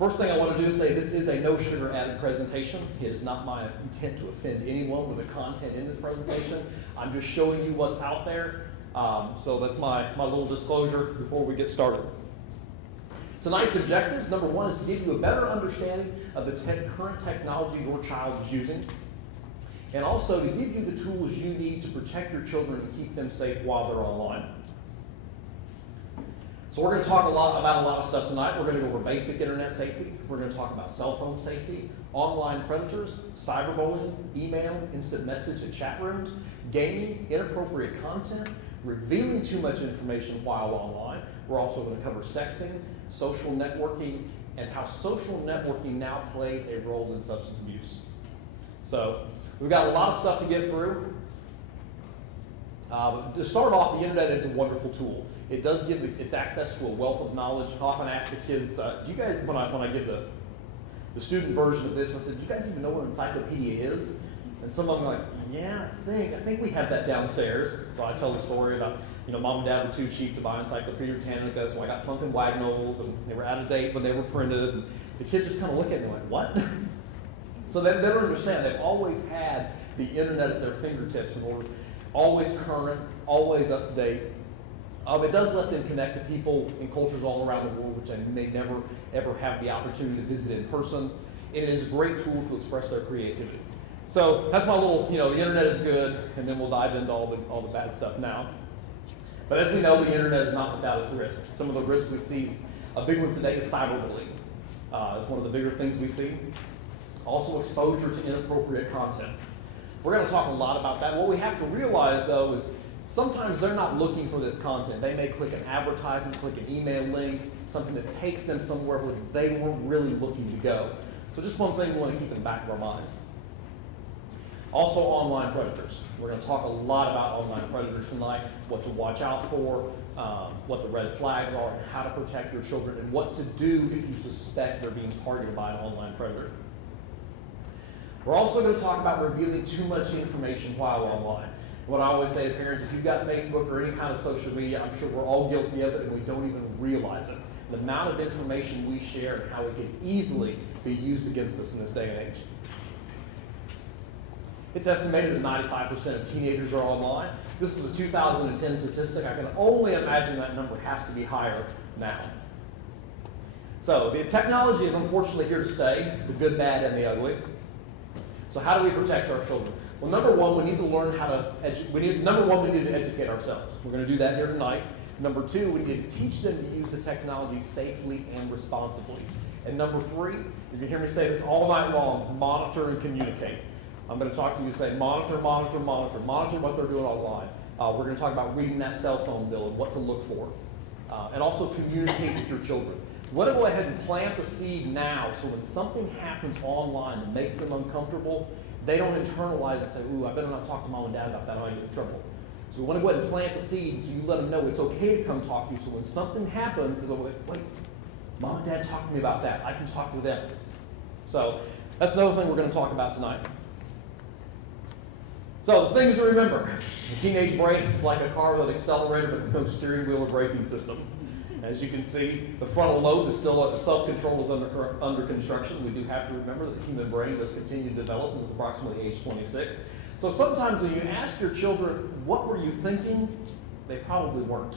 First thing I want to do is say this is a no sugar added presentation. It is not my intent to offend anyone with the content in this presentation. I'm just showing you what's out there. So that's my little disclosure before we get started. Tonight's objectives, number one, is to give you a better understanding of the current technology your child is using, and also to give you the tools you need to protect your children and keep them safe while they're online. So we're going to talk about a lot of stuff tonight. We're going to go over basic internet safety. We're going to talk about cell phone safety, online predators, cyberbullying, email, instant message and chat rooms, gaming, inappropriate content, revealing too much information while online. We're also going to cover sexting, social networking, and how social networking now plays a role in substance abuse. So we've got a lot of stuff to get through. To start off, the internet is a wonderful tool. It does give its access to a wealth of knowledge. I often ask the kids, do you guys, when I give the student version of this, I said, do you guys even know what an encyclopedia is? And some of them are like, yeah, I think we have that downstairs. So I tell the story about, mom and dad were too cheap to buy Encyclopedia Britannica, so I got Funkin' Wagnalls, and they were out of date when they were printed. And the kids just kind of look at me like, what? So they don't understand. They've always had the internet at their fingertips in order, always current, always up to date. It does let them connect to people in cultures all around the world, which they may never, ever have the opportunity to visit in person. It is a great tool to express their creativity. So that's my little, the internet is good, and then we'll dive into all the bad stuff now. But as we know, the internet is not without its risks. Some of the risks we see, a big one today is cyberbullying. It's one of the bigger things we see. Also, exposure to inappropriate content. We're going to talk a lot about that. What we have to realize, though, is sometimes they're not looking for this content. They may click an advertisement, click an email link, something that takes them somewhere where they weren't really looking to go. So just one thing we want to keep in the back of our minds. Also, online predators. We're going to talk a lot about online predators tonight, what to watch out for, what the red flags are, and how to protect your children, and what to do if you suspect they're being targeted by an online predator. We're also going to talk about revealing too much information while online. What I always say to parents, if you've got Facebook or any kind of social media, I'm sure we're all guilty of it and we don't even realize it. The amount of information we share and how it can easily be used against us in this day and age. It's estimated that 95% of teenagers are online. This is a 2010 statistic. I can only imagine that number has to be higher now. So the technology is unfortunately here to stay, the good, bad, and the ugly. So how do we protect our children? Well, number one, we need to learn how to we need to educate ourselves. We're going to do that here tonight. Number two, we need to teach them to use the technology safely and responsibly. And number three, you're going to hear me say this all night long, monitor and communicate. I'm going to talk to you and say monitor what they're doing online. We're going to talk about reading that cell phone bill and what to look for. And also communicate with your children. We want to go ahead and plant the seed now so when something happens online that makes them uncomfortable, they don't internalize and say, ooh, I better not talk to mom and dad about that, I might get in trouble. So we want to go ahead and plant the seed so you let them know it's okay to come talk to you. So when something happens, they'll go, wait, mom and dad talked to me about that. I can talk to them. So that's another thing we're going to talk about tonight. So the things to remember. The teenage brain is like a car with an accelerator but no steering wheel or braking system. As you can see, the frontal lobe is still, self-control is under construction. We do have to remember that the human brain does continue to develop until approximately age 26. So sometimes when you ask your children, what were you thinking? They probably weren't.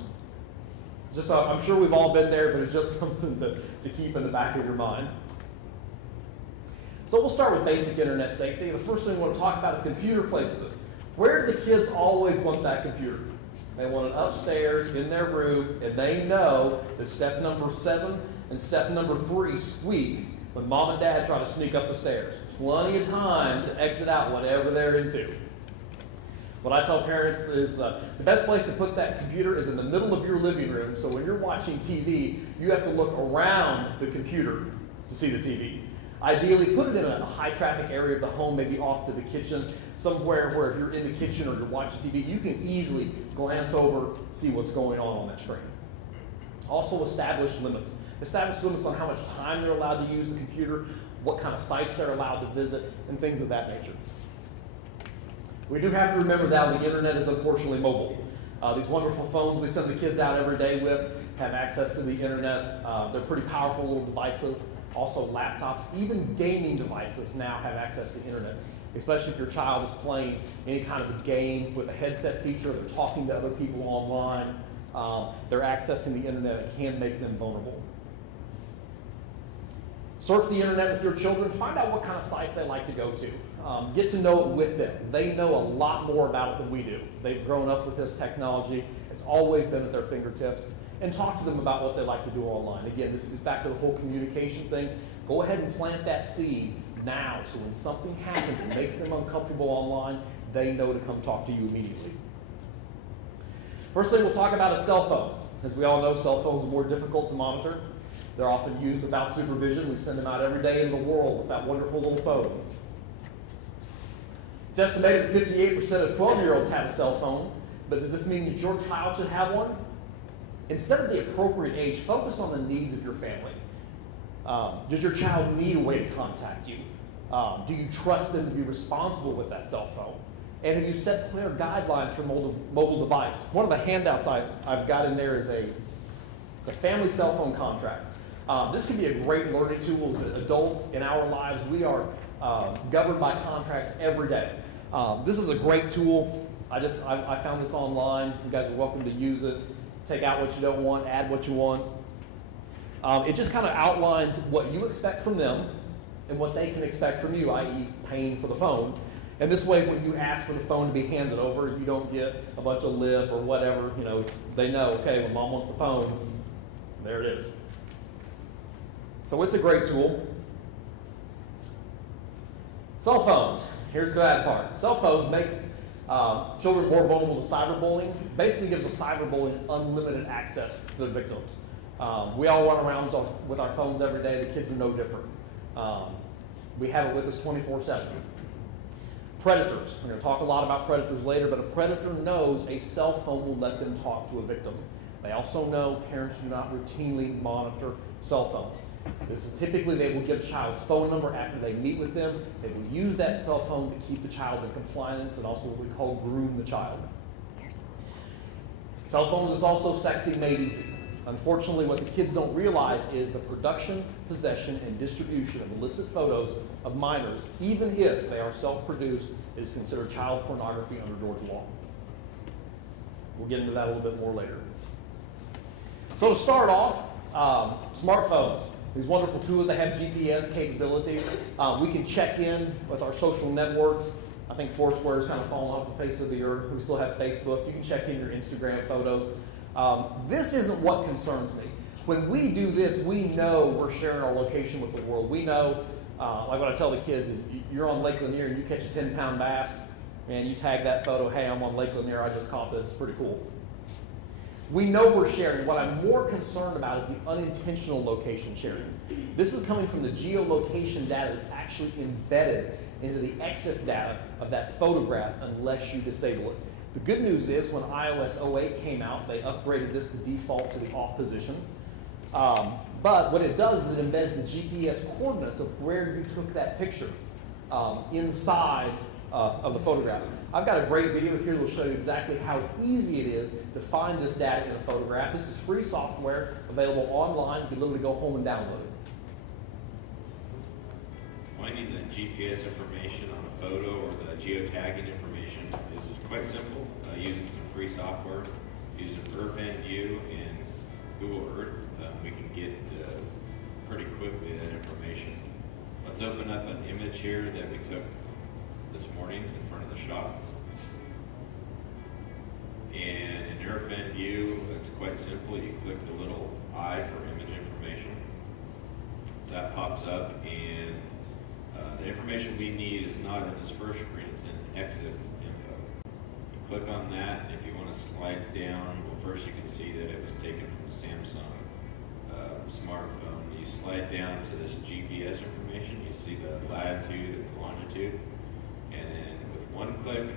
Just, I'm sure we've all been there, but it's just something to keep in the back of your mind. So we'll start with basic internet safety. The first thing we want to talk about is computer placement. Where do the kids always want that computer? They want it upstairs in their room, and they know that step number 7 and step number 3 squeak when mom and dad try to sneak up the stairs. Plenty of time to exit out whatever they're into. What I tell parents is the best place to put that computer is in the middle of your living room, so when you're watching TV, you have to look around the computer to see the TV. Ideally, put it in a high-traffic area of the home, maybe off to the kitchen, somewhere where if you're in the kitchen or you're watching TV, you can easily glance over, see what's going on that screen. Also, establish limits. Establish limits on how much time they're allowed to use the computer, what kind of sites they're allowed to visit, and things of that nature. We do have to remember that the internet is unfortunately mobile. These wonderful phones we send the kids out every day with, have access to the internet. They're pretty powerful little devices. Also laptops, even gaming devices now have access to internet, especially if your child is playing any kind of a game with a headset feature, they're talking to other people online, they're accessing the internet. It can make them vulnerable. Surf the internet with your children, find out what kind of sites they like to go to. Get to know it with them. They know a lot more about it than we do. They've grown up with this technology. It's always been at their fingertips. And talk to them about what they like to do online. Again, this gets back to the whole communication thing. Go ahead and plant that seed now, so when something happens and makes them uncomfortable online, they know to come talk to you immediately. First thing we'll talk about is cell phones. As we all know, cell phones are more difficult to monitor. They're often used without supervision. We send them out every day in the world with that wonderful little phone. It's estimated that 58% of 12-year-olds have a cell phone, but does this mean that your child should have one? Instead of the appropriate age, focus on the needs of your family. Does your child need a way to contact you? Do you trust them to be responsible with that cell phone? And have you set clear guidelines for mobile device? One of the handouts I've got in there is it's a family cell phone contract. This can be a great learning tool as adults in our lives. We are governed by contracts every day. This is a great tool. I found this online. You guys are welcome to use it. Take out what you don't want, add what you want. It just kind of outlines what you expect from them and what they can expect from you, i.e. paying for the phone. And this way, when you ask for the phone to be handed over, you don't get a bunch of lip or whatever. You know, they know, okay, when mom wants the phone, there it is. So it's a great tool. Cell phones. Here's the bad part. Cell phones make children more vulnerable to cyberbullying. Basically gives a cyberbully unlimited access to the victims. We all run around with our phones every day. The kids are no different. We have it with us 24/7. Predators. We're going to talk a lot about predators later, but a predator knows a cell phone will let them talk to a victim. They also know parents do not routinely monitor cell phones. This is typically they will give a child's phone number after they meet with them. They will use that cell phone to keep the child in compliance and also what we call groom the child. Cell phones is also sexy made easy. Unfortunately, what the kids don't realize is the production, possession, and distribution of illicit photos of minors, even if they are self-produced, is considered child pornography under Georgia law. We'll get into that a little bit more later. So to start off, smartphones. These wonderful tools, they have GPS capabilities. We can check in with our social networks. I think Foursquare has kind of fallen off the face of the earth. We still have Facebook. You can check in your Instagram photos. This isn't what concerns me. When we do this, we know we're sharing our location with the world. We know, like what I tell the kids, is you're on Lake Lanier and you catch a 10-pound bass, and you tag that photo, hey, I'm on Lake Lanier, I just caught this, it's pretty cool. We know we're sharing. What I'm more concerned about is the unintentional location sharing. This is coming from the geolocation data that's actually embedded into the EXIF data of that photograph unless you disable it. The good news is when iOS 08 came out, they upgraded this to default to the off position. But what it does is it embeds the GPS coordinates of where you took that picture inside of the photograph. I've got a great video here that will show you exactly how easy it is to find this data in a photograph. This is free software available online. You can literally go home and download it. Finding the GPS information on a photo or the geotagging information is quite simple. Using some free software, using UrbanView and Google Earth, we can get pretty quickly that information. Let's open up an image here that we took this morning in front of the shop. And in UrbanView, it's quite simple. You click the little I for image information. That pops up, and the information we need is not in this first screen, it's in EXIF info. You click on that, and if you want to slide down, well, first you can see that it was taken from the Samsung smartphone. You slide down to this GPS information, you see the latitude and the longitude, and then with one click,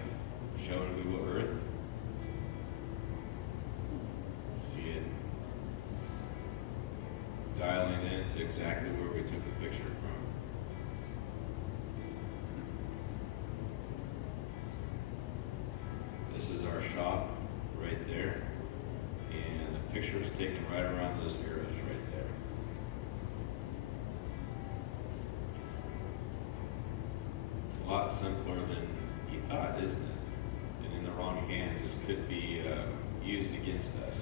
show in Google Earth, see it dialing in to exactly where we took the picture from. This is our shop right there, and the picture was taken right around simpler than you thought, isn't it? And in the wrong hands, this could be used against us.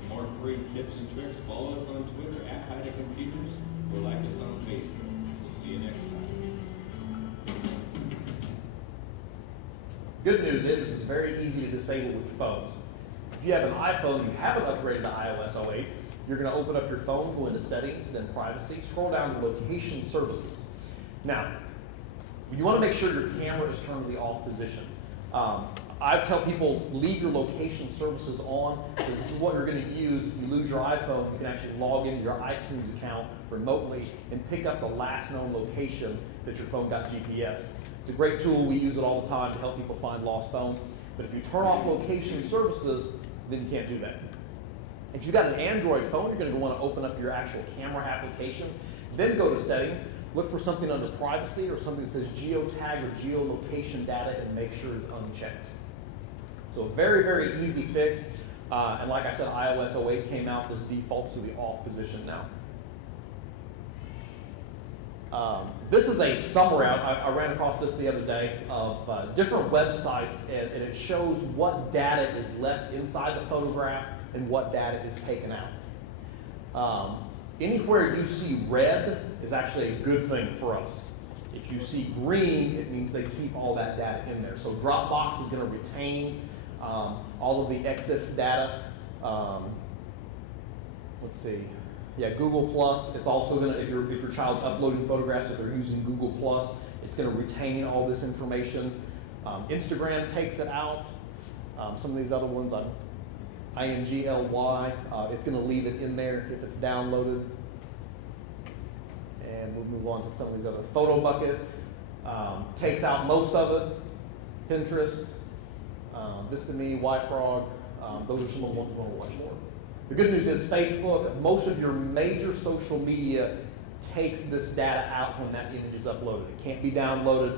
For more free tips and tricks, follow us on Twitter at Haida Computers or like us on Facebook. We'll see you next time. Good news is this is very easy to disable with your phones. If you have an iPhone, you haven't upgraded to iOS 08, you're going to open up your phone, go into settings, then privacy, scroll down to location services. Now, you want to make sure your camera is turned to the off position. I tell people leave your location services on because this is what you're going to use. If you lose your iPhone, you can actually log into your iTunes account remotely and pick up the last known location that your phone got GPS. It's a great tool. We use it all the time to help people find lost phones. But if you turn off location services, then you can't do that. If you've got an Android phone, you're going to want to open up your actual camera application, then go to settings, look for something under privacy or something that says geotag or geolocation data and make sure it's unchecked. So very, very easy fix. And like I said, iOS 08 came out. This defaults to the off position now. This is a summary. I ran across this the other day of different websites, and it shows what data is left inside the photograph and what data is taken out. Anywhere you see red is actually a good thing for us. If you see green, it means they keep all that data in there. So Dropbox is going to retain all of the EXIF data. Let's see. Yeah, Google Plus. It's also going to, if your child's uploading photographs, if they're using Google Plus, it's going to retain all this information. Instagram takes it out. Some of these other ones, INGLY, it's going to leave it in there if it's downloaded. And we'll move on to some of these other. PhotoBucket takes out most of it. Pinterest, Vista.me, YFrog, those are some of the ones we want to watch more. The good news is Facebook, most of your major social media takes this data out when that image is uploaded. It can't be downloaded.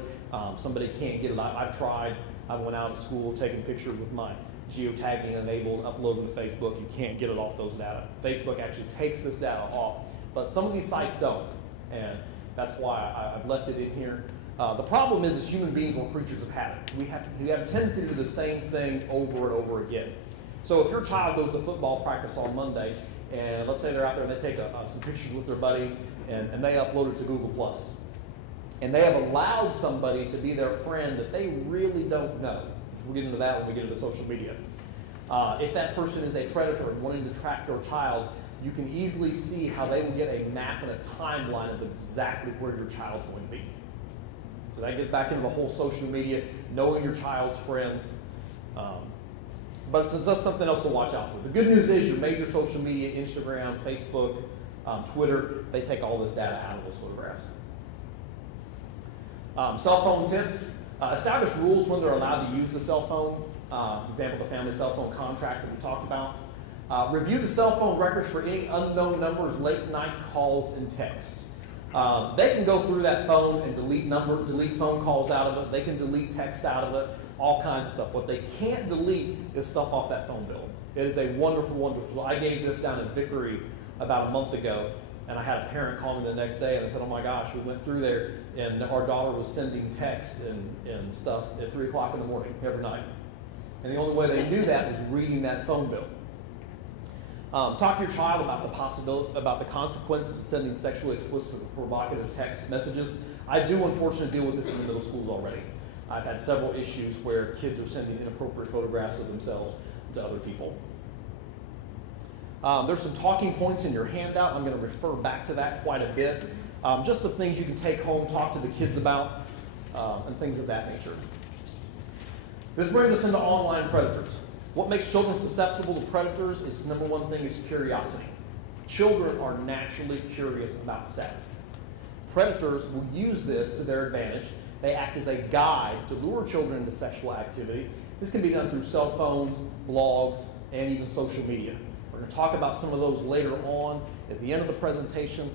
Somebody can't get it. I've tried. I went out of school taking pictures with my geotagging enabled, uploaded to Facebook. You can't get it off those data. Facebook actually takes this data off, but some of these sites don't, and that's why I've left it in here. The problem is, as human beings, we're creatures of habit. We have a tendency to do the same thing over and over again. So if your child goes to football practice on Monday, and let's say they're out there and they take some pictures with their buddy, and they upload it to Google+, and they have allowed somebody to be their friend that they really don't know. We'll get into that when we get into social media. If that person is a predator and wanting to track your child, you can easily see how they will get a map and a timeline of exactly where your child's going to be. So that gets back into the whole social media, knowing your child's friends. But it's just something else to watch out for. The good news is your major social media, Instagram, Facebook, Twitter, they take all this data out of those photographs. Cell phone tips. Establish rules when they're allowed to use the cell phone. For example, the family cell phone contract that we talked about. Review the cell phone records for any unknown numbers, late night calls, and text. They can go through that phone and delete phone calls out of it. They can delete text out of it, all kinds of stuff. What they can't delete is stuff off that phone bill. It is a wonderful, wonderful. I gave this down in Vickery about a month ago, and I had a parent call me the next day, and I said, oh my gosh, we went through there, and our daughter was sending text and stuff at 3 o'clock in the morning every night. And the only way they knew that was reading that phone bill. Talk to your child about the consequences of sending sexually explicit or provocative text messages. I do unfortunately deal with this in the middle schools already. I've had several issues where kids are sending inappropriate photographs of themselves to other people. There's some talking points in your handout. I'm going to refer back to that quite a bit. Just the things you can take home, talk to the kids about, and things of that nature. This brings us into online predators. What makes children susceptible to predators is, number one thing, is curiosity. Children are naturally curious about sex. Predators will use this to their advantage. They act as a guide to lure children into sexual activity. This can be done through cell phones, blogs, and even social media. We're going to talk about some of those later on at the end of the presentation,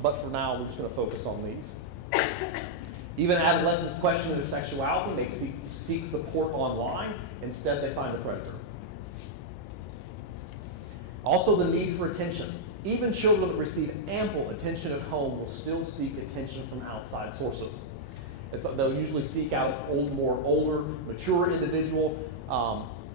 but for now, we're just going to focus on these. Even adolescents question their sexuality. They seek support online. Instead, they find a predator. Also, the need for attention. Even children that receive ample attention at home will still seek attention from outside sources. They'll usually seek out an more older, mature individual.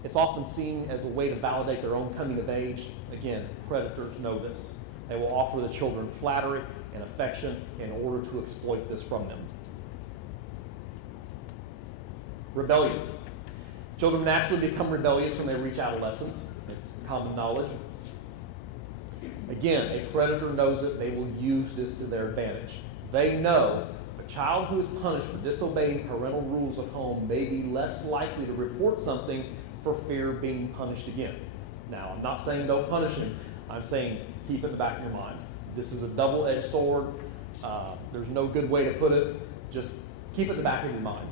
It's often seen as a way to validate their own coming of age. Again, predators know this. They will offer the children flattery and affection in order to exploit this from them. Rebellion. Children naturally become rebellious when they reach adolescence. It's common knowledge. Again, a predator knows it. They will use this to their advantage. They know a child who is punished for disobeying parental rules at home may be less likely to report something for fear of being punished again. Now, I'm not saying don't punish him. I'm saying keep it in the back of your mind. This is a double-edged sword. There's no good way to put it. Just keep it in the back of your mind.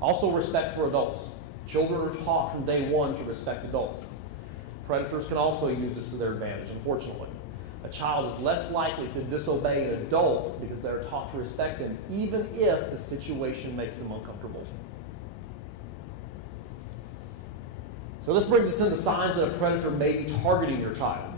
Also, respect for adults. Children are taught from day one to respect adults. Predators can also use this to their advantage, unfortunately. A child is less likely to disobey an adult because they're taught to respect them, even if the situation makes them uncomfortable. So this brings us into signs that a predator may be targeting your child.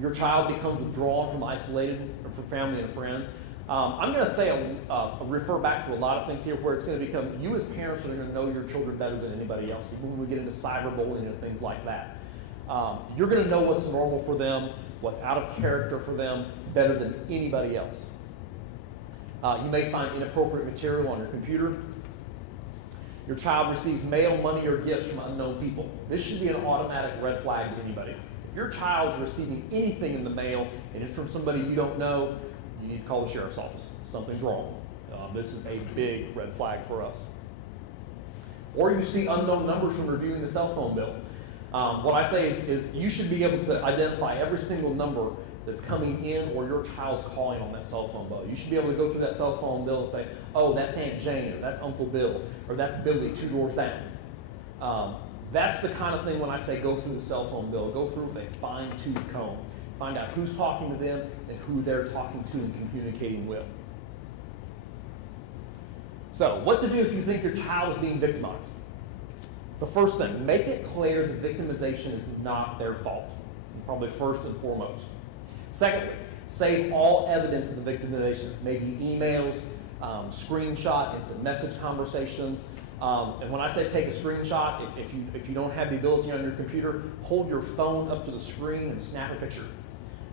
Your child becomes withdrawn from family and friends. I'm going to say, refer back to a lot of things here where it's going to become, you as parents are going to know your children better than anybody else, even when we get into cyberbullying and things like that. You're going to know what's normal for them, what's out of character for them, better than anybody else. You may find inappropriate material on your computer. Your child receives mail, money, or gifts from unknown people. This should be an automatic red flag to anybody. If your child's receiving anything in the mail and it's from somebody you don't know, you need to call the sheriff's office. Something's wrong. This is a big red flag for us. Or you see unknown numbers from reviewing the cell phone bill. What I say is you should be able to identify every single number that's coming in or your child's calling on that cell phone bill. You should be able to go through that cell phone bill and say, oh, that's Aunt Jane, or that's Uncle Bill, or that's Billy 2 doors down. That's the kind of thing when I say go through the cell phone bill, go through with a fine-tooth comb. Find out who's talking to them and who they're talking to and communicating with. So, what to do if you think your child is being victimized? The first thing, make it clear that victimization is not their fault. Probably first and foremost. Secondly, save all evidence of the victimization, maybe emails, screenshot, instant message conversations. And when I say take a screenshot, if you don't have the ability on your computer, hold your phone up to the screen and snap a picture.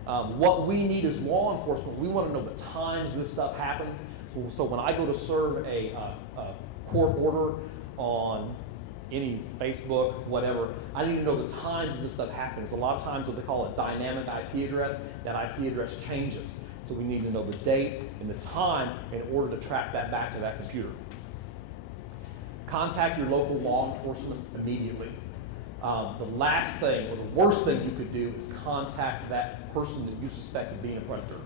What we need as law enforcement, we want to know the times this stuff happens. So when I go to serve a court order on any Facebook, whatever, I need to know the times this stuff happens. A lot of times what they call a dynamic IP address, that IP address changes. So we need to know the date and the time in order to track that back to that computer. Contact your local law enforcement immediately. The last thing, or the worst thing you could do is contact that person that you suspect of being a predator.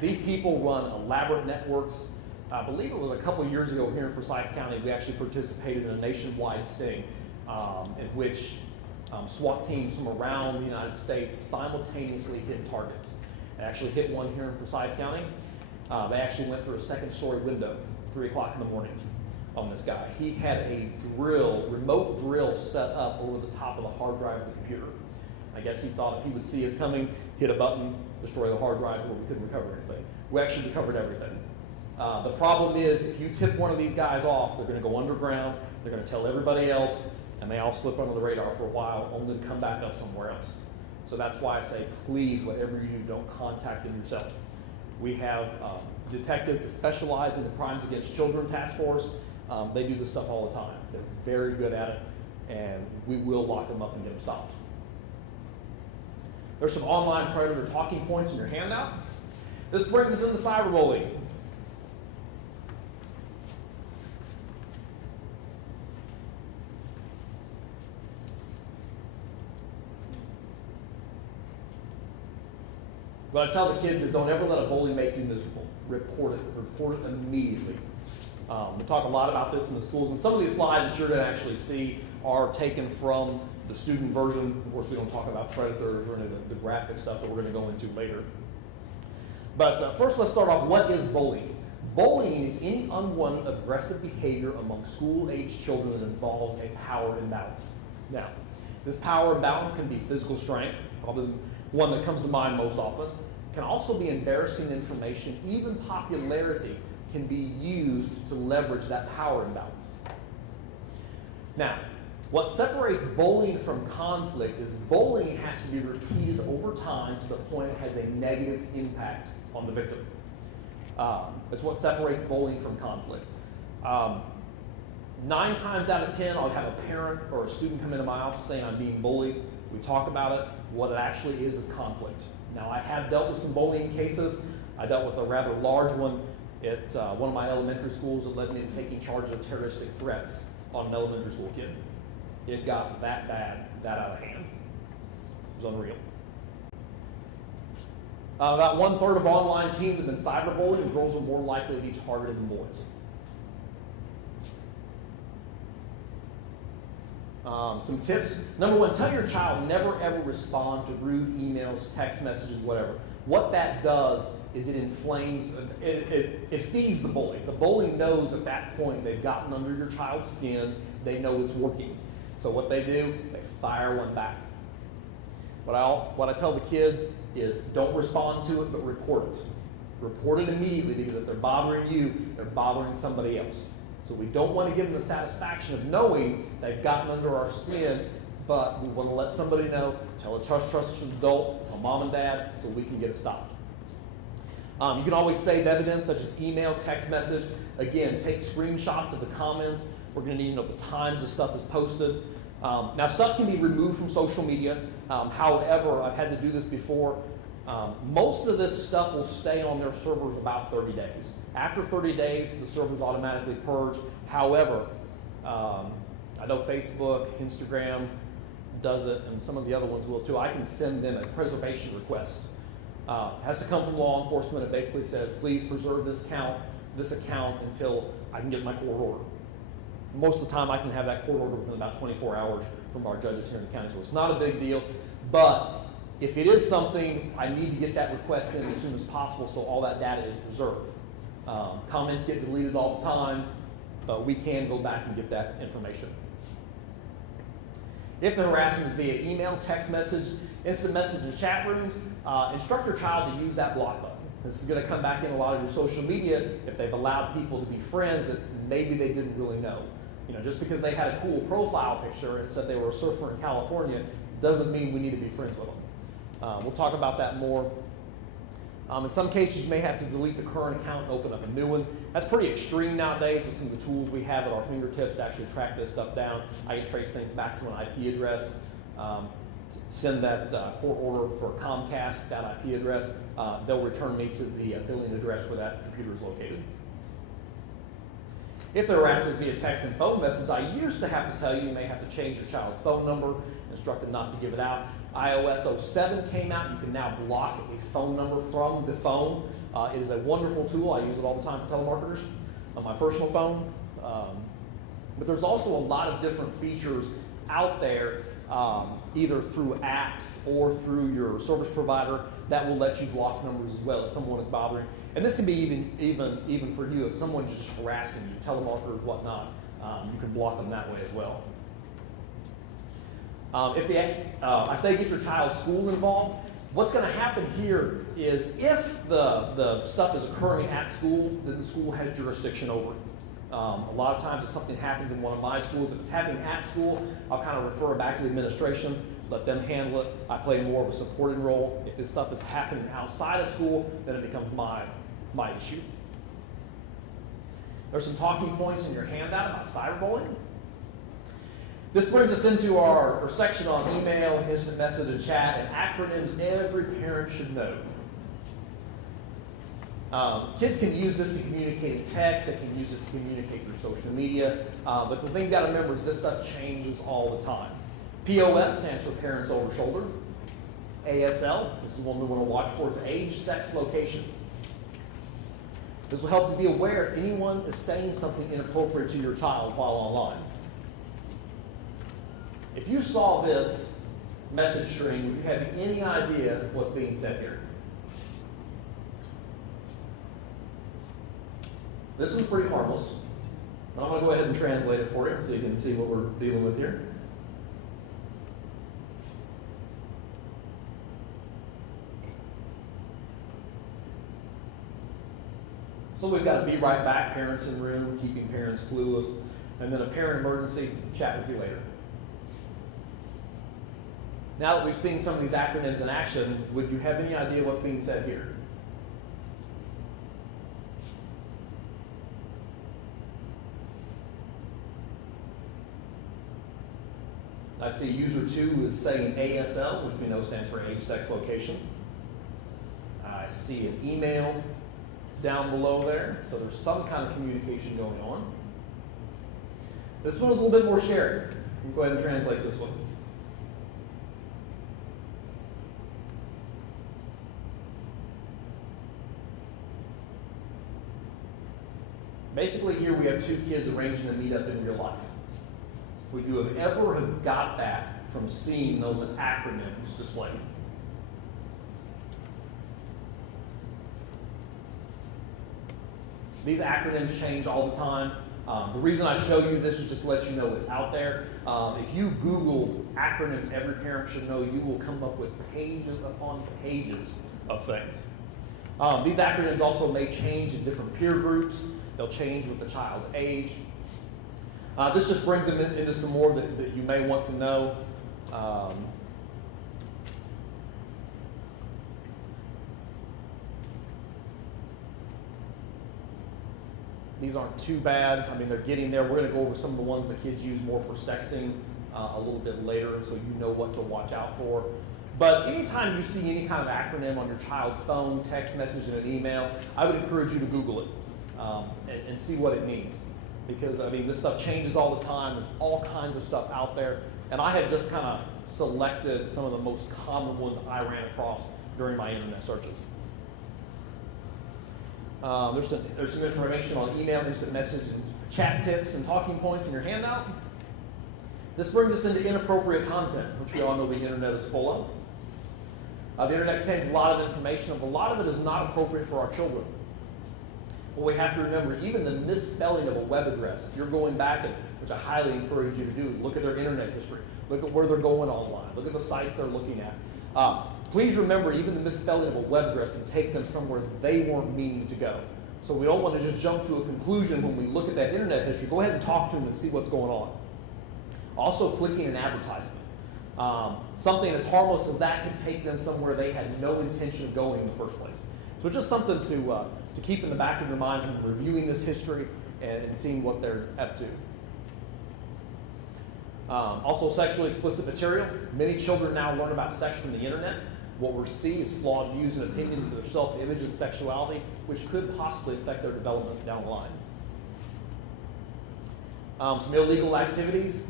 These people run elaborate networks. I believe it was a couple years ago here in Forsyth County, we actually participated in a nationwide sting in which SWAT teams from around the United States simultaneously hit targets. They actually hit one here in Forsyth County. They actually went through a second-story window, 3 o'clock in the morning on this guy. He had a remote drill set up over the top of the hard drive of the computer. I guess he thought if he would see us coming, hit a button, destroy the hard drive, where we couldn't recover anything. We actually recovered everything. The problem is, if you tip one of these guys off, they're going to go underground, they're going to tell everybody else, and they all slip under the radar for a while, only to come back up somewhere else. So that's why I say, please, whatever you do, don't contact them yourself. We have detectives that specialize in the Crimes Against Children Task Force. They do this stuff all the time. They're very good at it, and we will lock them up and get them stopped. There's some online predator talking points in your handout. This brings us into cyberbullying. What I tell the kids is don't ever let a bully make you miserable. Report it. Report it immediately. We talk a lot about this in the schools, and some of these slides that you're going to actually see are taken from the student version. Of course, we don't talk about predators or any of the graphic stuff that we're going to go into later. But first, let's start off, what is bullying? Bullying is any unwanted aggressive behavior among school-aged children that involves a power imbalance. Now, This power imbalance can be physical strength, probably the one that comes to mind most often. It can also be embarrassing information. Even popularity can be used to leverage that power imbalance. Now, what separates bullying from conflict is bullying has to be repeated over time to the point it has a negative impact on the victim. It's what separates bullying from conflict. 9 times out of 10, I'll have a parent or a student come into my office saying I'm being bullied. We talk about it. What it actually is conflict. Now, I have dealt with some bullying cases. I dealt with a rather large one at one of my elementary schools that led me to taking charge of terroristic threats on an elementary school kid. It got that bad, that out of hand. It was unreal. About 1/3 of online teens have been cyberbullied, and girls are more likely to be targeted than boys. Some tips. Number 1, tell your child never ever respond to rude emails, text messages, whatever. What that does is it inflames, it feeds the bully. The bully knows at that point they've gotten under your child's skin, they know it's working. So what they do, they fire one back. What I tell the kids is don't respond to it, but report it. Report it immediately, because if they're bothering you, they're bothering somebody else. So we don't want to give them the satisfaction of knowing they've gotten under our skin, but we want to let somebody know, tell a trusted adult, tell mom and dad, so we can get it stopped. You can always save evidence such as email, text message. Again, take screenshots of the comments. We're going to need to know the times the stuff is posted. Now, stuff can be removed from social media. However, I've had to do this before. Most of this stuff will stay on their servers about 30 days. After 30 days, the servers automatically purge. However, I know Facebook, Instagram does it, and some of the other ones will too. I can send them a preservation request. It has to come from law enforcement. It basically says, please preserve this account until I can get my court order. Most of the time, I can have that court order within about 24 hours from our judges here in the county, so it's not a big deal. But if it is something, I need to get that request in as soon as possible so all that data is preserved. Comments get deleted all the time, but we can go back and get that information. If the harassment is via email, text message, instant message in chat rooms, instruct your child to use that block button. This is going to come back in a lot of your social media if they've allowed people to be friends that maybe they didn't really know. You know, just because they had a cool profile picture and said they were a surfer in California doesn't mean we need to be friends with them. We'll talk about that more. In some cases, you may have to delete the current account and open up a new one. That's pretty extreme nowadays with some of the tools we have at our fingertips to actually track this stuff down. I can trace things back to an IP address, send that court order for Comcast, that IP address. They'll return me to the billing address where that computer is located. If the harassment is via text and phone message, I used to have to tell you, you may have to change your child's phone number, instructed not to give it out. iOS 07 came out. You can now block a phone number from the phone. It is a wonderful tool. I use it all the time for telemarketers on my personal phone. But there's also a lot of different features out there, either through apps or through your service provider, that will let you block numbers as well if someone is bothering. And this can be even for you if someone's just harassing you, telemarketers, whatnot. You can block them that way as well. I say get your child's school involved. What's going to happen here is if the stuff is occurring at school, then the school has jurisdiction over it. A lot of times if something happens in one of my schools, if it's happening at school, I'll kind of refer it back to the administration, let them handle it. I play more of a supporting role. If this stuff is happening outside of school, then it becomes my issue. There's some talking points in your handout about cyberbullying. This brings us into our section on email, instant message, and chat, and acronyms every parent should know. Kids can use this to communicate in text, they can use it to communicate through social media, but the thing you got to remember is this stuff changes all the time. POS stands for Parents Over Shoulder. ASL, this is one we want to watch for, is age, sex, location. This will help you be aware if anyone is saying something inappropriate to your child while online. If you saw this message string, would you have any idea what's being said here? This one's pretty harmless. I'm going to go ahead and translate it for you so you can see what we're dealing with here. So we've got a Be Right Back, parents in room, keeping parents clueless, and then a parent emergency, chat with you later. Now that we've seen some of these acronyms in action, would you have any idea what's being said here? I see user 2 is saying ASL, which we know stands for age, sex, location. I see an email down below there, so there's some kind of communication going on. This one's a little bit more scary. We'll go ahead and translate this one. Basically, here we have two kids arranging to meet up in real life. Would you have ever have got that from seeing those acronyms displayed? These acronyms change all the time. The reason I show you this is just to let you know it's out there. If you Google acronyms every parent should know, you will come up with pages upon pages of things. These acronyms also may change in different peer groups. They'll change with the child's age. This just brings them into some more that you may want to know. These aren't too bad. I mean, they're getting there. We're going to go over some of the ones the kids use more for sexting a little bit later, so you know what to watch out for. But anytime you see any kind of acronym on your child's phone, text message, and an email, I would encourage you to Google it and see what it means. Because, I mean, this stuff changes all the time. There's all kinds of stuff out there. And I have just kind of selected some of the most common ones I ran across during my internet searches. There's some information on email, instant message, and chat tips and talking points in your handout. This brings us into inappropriate content, which we all know the internet is full of. The internet contains a lot of information, but a lot of it is not appropriate for our children. Well, we have to remember, even the misspelling of a web address, if you're going back, which I highly encourage you to do, look at their internet history, look at where they're going online, look at the sites they're looking at. Please remember, even the misspelling of a web address can take them somewhere they weren't meaning to go. So we don't want to just jump to a conclusion when we look at that internet history. Go ahead and talk to them and see what's going on. Also, clicking an advertisement. Something as harmless as that can take them somewhere they had no intention of going in the first place. So just something to keep in the back of your mind when reviewing this history and seeing what they're up to. Also, sexually explicit material. Many children now learn about sex from the internet. What we see is flawed views and opinions of their self-image and sexuality, which could possibly affect their development down the line. Some illegal activities,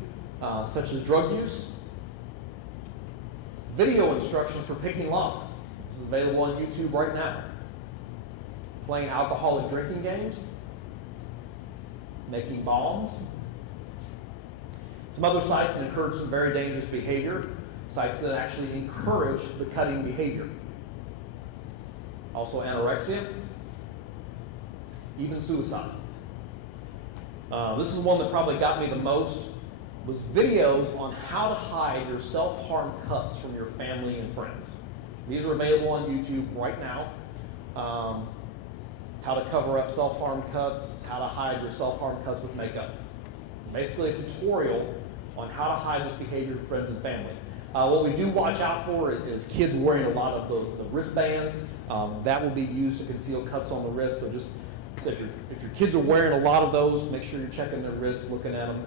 such as drug use. Video instructions for picking locks. This is available on YouTube right now. Playing alcoholic drinking games. Making bombs. Some other sites that encourage some very dangerous behavior. Sites that actually encourage the cutting behavior. Also anorexia. Even suicide. This is one that probably got me the most. Was videos on how to hide your self-harm cuts from your family and friends. These are available on YouTube right now. How to cover up self-harm cuts, how to hide your self-harm cuts with makeup. Basically a tutorial on how to hide this behavior from friends and family. What we do watch out for is kids wearing a lot of the wristbands. That will be used to conceal cuts on the wrist. So if your kids are wearing a lot of those, make sure you're checking their wrists, looking at them.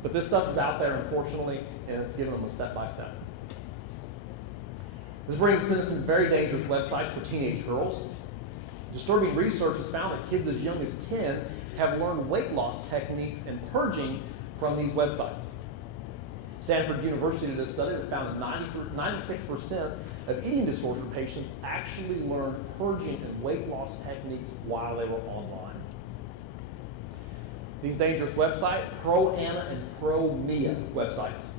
But this stuff is out there, unfortunately, and it's giving them a step-by-step. This brings us into some very dangerous websites for teenage girls. Disturbing research has found that kids as young as 10 have learned weight loss techniques and purging from these websites. Stanford University did a study that found that 96% of eating disorder patients actually learned purging and weight loss techniques while they were online. These dangerous websites, Pro-Ana and Pro-Mia websites.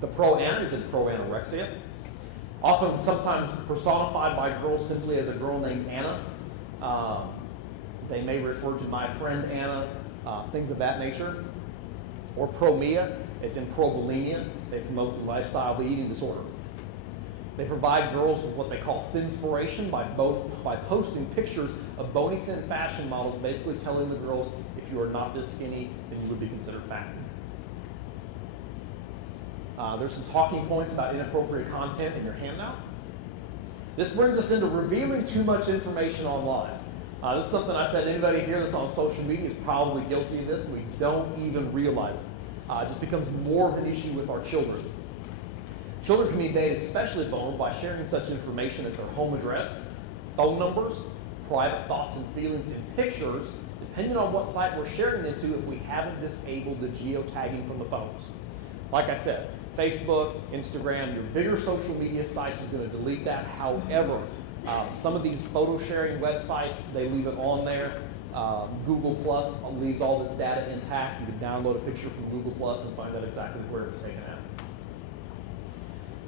The Pro-Ana is in pro-anorexia, often sometimes personified by girls simply as a girl named Anna. They may refer to my friend Anna, things of that nature. Or Pro-Mia, as in pro-bulimia. They promote the lifestyle of the eating disorder. They provide girls with what they call thinspiration by posting pictures of bony thin fashion models, basically telling the girls if you are not this skinny, then you would be considered fat. There's some talking points about inappropriate content in your handout. This brings us into revealing too much information online. This is something I said anybody here that's on social media is probably guilty of this. We don't even realize it. It just becomes more of an issue with our children. Children can be made especially vulnerable by sharing such information as their home address, phone numbers, private thoughts and feelings, and pictures, depending on what site we're sharing them to if we haven't disabled the geotagging from the phones. Like I said, Facebook, Instagram, your bigger social media sites is going to delete that. However, some of these photo sharing websites, they leave it on there. Google Plus leaves all this data intact. You can download a picture from Google Plus and find out exactly where it was taken at.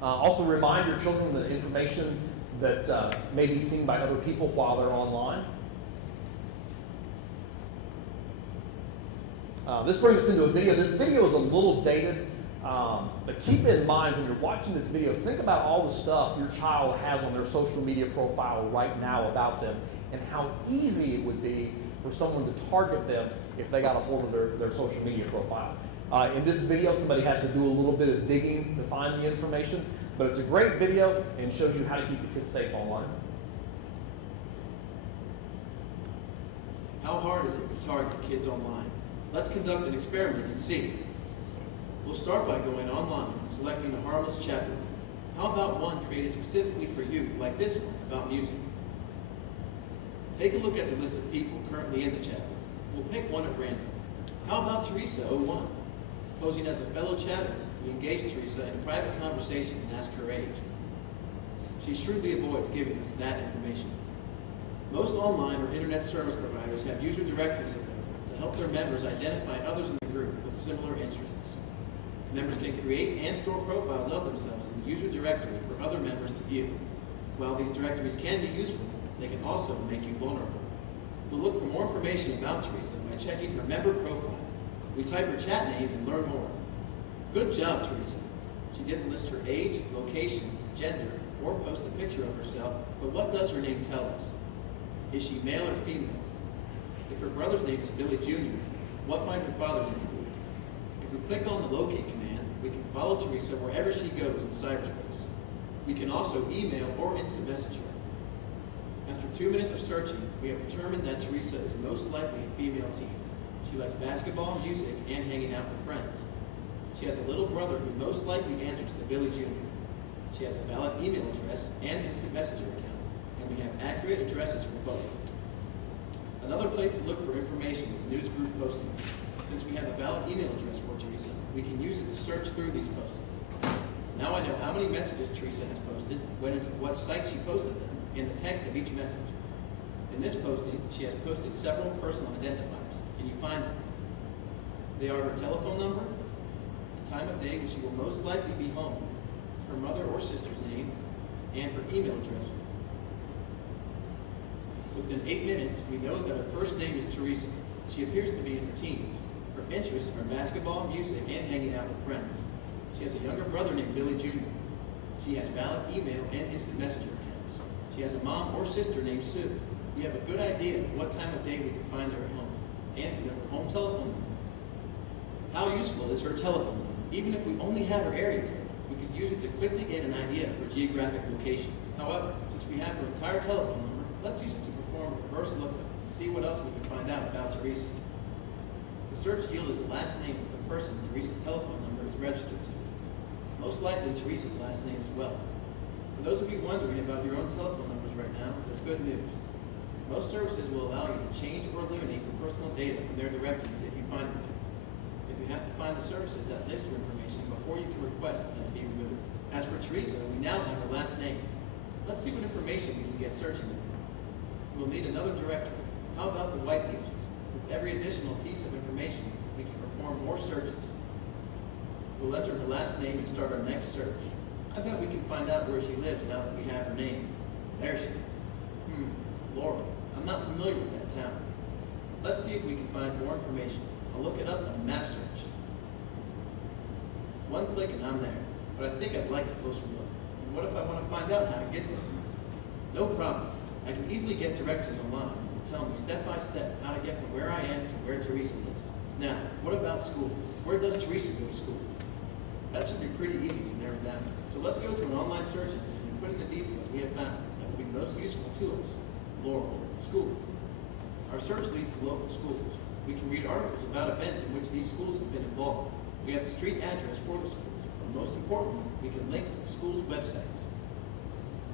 Also remind your children that information that may be seen by other people while they're online. This brings us into a video. This video is a little dated, but keep in mind when you're watching this video, think about all the stuff your child has on their social media profile right now about them and how easy it would be for someone to target them if they got a hold of their social media profile. In this video, somebody has to do a little bit of digging to find the information, but it's a great video and shows you how to keep the kids safe online. How hard is it to target kids online? Let's conduct an experiment and see. We'll start by going online and selecting a harmless chat room. How about one created specifically for youth, like this one, about music? Take a look at the list of people currently in the chat room. We'll pick one at random. How about Teresa01? Posing as a fellow chatter, we engage Teresa in a private conversation and ask her age. She shrewdly avoids giving us that information. Most online or internet service providers have user directories available to help their members identify others in the group with similar interests. Members can create and store profiles of themselves in the user directory for other members to view. While these directories can be useful, they can also make you vulnerable. We'll look for more information about Teresa by checking her member profile. We type her chat name and learn more. Good job, Teresa. She didn't list her age, location, gender, or post a picture of herself, but what does her name tell us? Is she male or female? If her brother's name is Billy Jr., what might her father's name be? If we click on the locate command, we can follow Teresa wherever she goes in cyberspace. We can also email or instant message her. After 2 minutes of searching, we have determined that Teresa is most likely a female teen. She likes basketball, music, and hanging out with friends. She has a little brother who most likely answers to Billy Jr. She has a valid email address and instant messenger account, and we have accurate addresses for both. Another place to look for information is news group postings. Since we have a valid email address for Teresa, we can use it to search through these postings. Now I know how many messages Teresa has posted, when and to what site she posted them, and the text of each message. In this posting, she has posted several personal identifiers. Can you find them? They are her telephone number, the time of day when she will most likely be home, her mother or sister's name, and her email address. Within 8 minutes, we know that her first name is Teresa. She appears to be in her teens. Her interests are basketball, music, and hanging out with friends. She has a younger brother named Billy Jr. She has valid email and instant messenger accounts. She has a mom or sister named Sue. We have a good idea of what time of day we can find her at home. And we have her home telephone number. How useful is her telephone number? Even if we only had her area code, we could use it to quickly get an idea of her geographic location. However, since we have her entire telephone number, let's use it to perform a reverse lookup and see what else we can find out about Teresa. The search yielded the last name of the person Teresa's telephone number is registered to. Most likely Teresa's last name as well. For those of you wondering about your own telephone numbers right now, there's good news. Most services will allow you to change or eliminate your personal data from their directories if you find them. If you have to find the services that list your information before you can request that it be removed. As for Teresa, we now have her last name. Let's see what information we can get searching with her. We'll need another directory. How about the white pages? With every additional piece of information, we can perform more searches. We'll enter her last name and start our next search. I bet we can find out where she lives now that we have her name. There she is. Laurel. I'm not familiar with that town. Let's see if we can find more information. I'll look it up on map search. One click and I'm there. But I think I'd like a closer look. And what if I want to find out how to get there. No problem. I can easily get directions online and tell me step by step how to get from where I am to where Teresa lives. Now, what about school? Where does Teresa go to school? That should be pretty easy to narrow down. So let's go to an online search engine and put in the details we have found that will be most useful to us. Laurel, school. Our search leads to local schools. We can read articles about events in which these schools have been involved. We have the street address for the schools. But most importantly, we can link to the school's websites.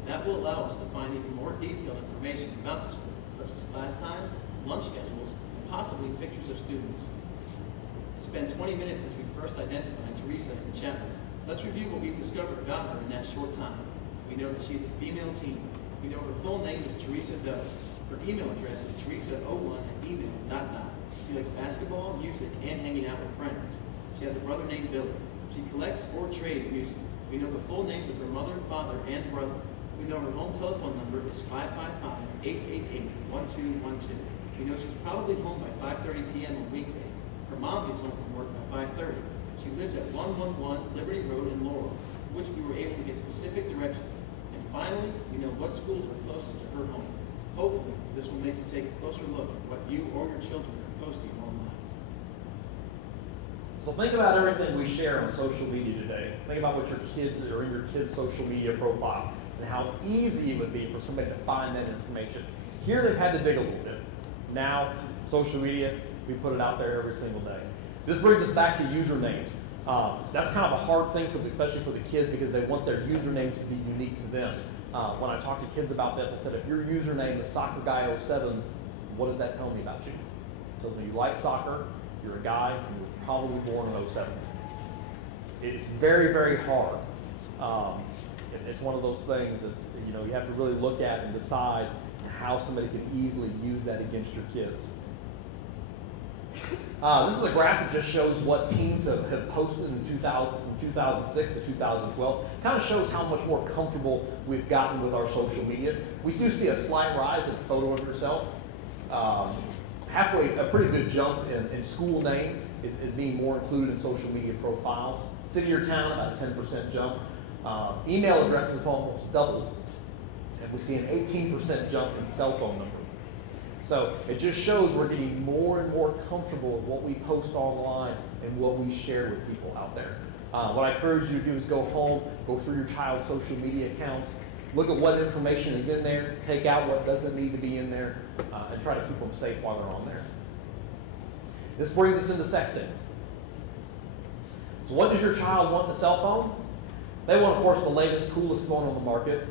That will allow us to find even more detailed information about the school, such as class times, lunch schedules, and possibly pictures of students. It's been 20 minutes since we first identified Teresa in Chapel. Let's review what we've discovered about her in that short time. We know that she's a female teen. We know her full name is Teresa Doe. Her email address is teresa01@email.com. She likes basketball, music, and hanging out with friends. She has a brother named Billy. She collects or trades music. We know the full names of her mother, father, and brother. We know her home telephone number is 555-888-1212. We know she's probably home by 5:30 p.m. on weekdays. Her mom gets home from work by 5:30. She lives at 111 Liberty Road in Laurel, which we were able to get specific directions. And finally, we know what schools are closest to her home. Hopefully, this will make you take a closer look at what you or your children are posting online. So think about everything we share on social media today. Think about what your kids are in your kids' social media profile and how easy it would be for somebody to find that information. Here they've had to dig a little bit. Now, social media, we put it out there every single day. This brings us back to usernames. That's kind of a hard thing, especially for the kids, because they want their usernames to be unique to them. When I talk to kids about this, I said, if your username is SoccerGuy07, what does that tell me about you? It tells me you like soccer, you're a guy, and you were probably born in 07. It's very, very hard. It's one of those things that's, you have to really look at and decide how somebody can easily use that against your kids. This is a graph that just shows what teens have posted in 2006 to 2012. Kind of shows how much more comfortable we've gotten with our social media. We do see a slight rise in photo of yourself. Halfway, a pretty good jump in school name is being more included in social media profiles. City or town, about a 10% jump. Email addresses have almost doubled. And we see an 18% jump in cell phone number. So it just shows we're getting more and more comfortable with what we post online and what we share with people out there. What I encourage you to do is go home, go through your child's social media accounts, look at what information is in there, take out what doesn't need to be in there, and try to keep them safe while they're on there. This brings us into sexting. So what does your child want in a cell phone? They want, of course, the latest, coolest phone on the market,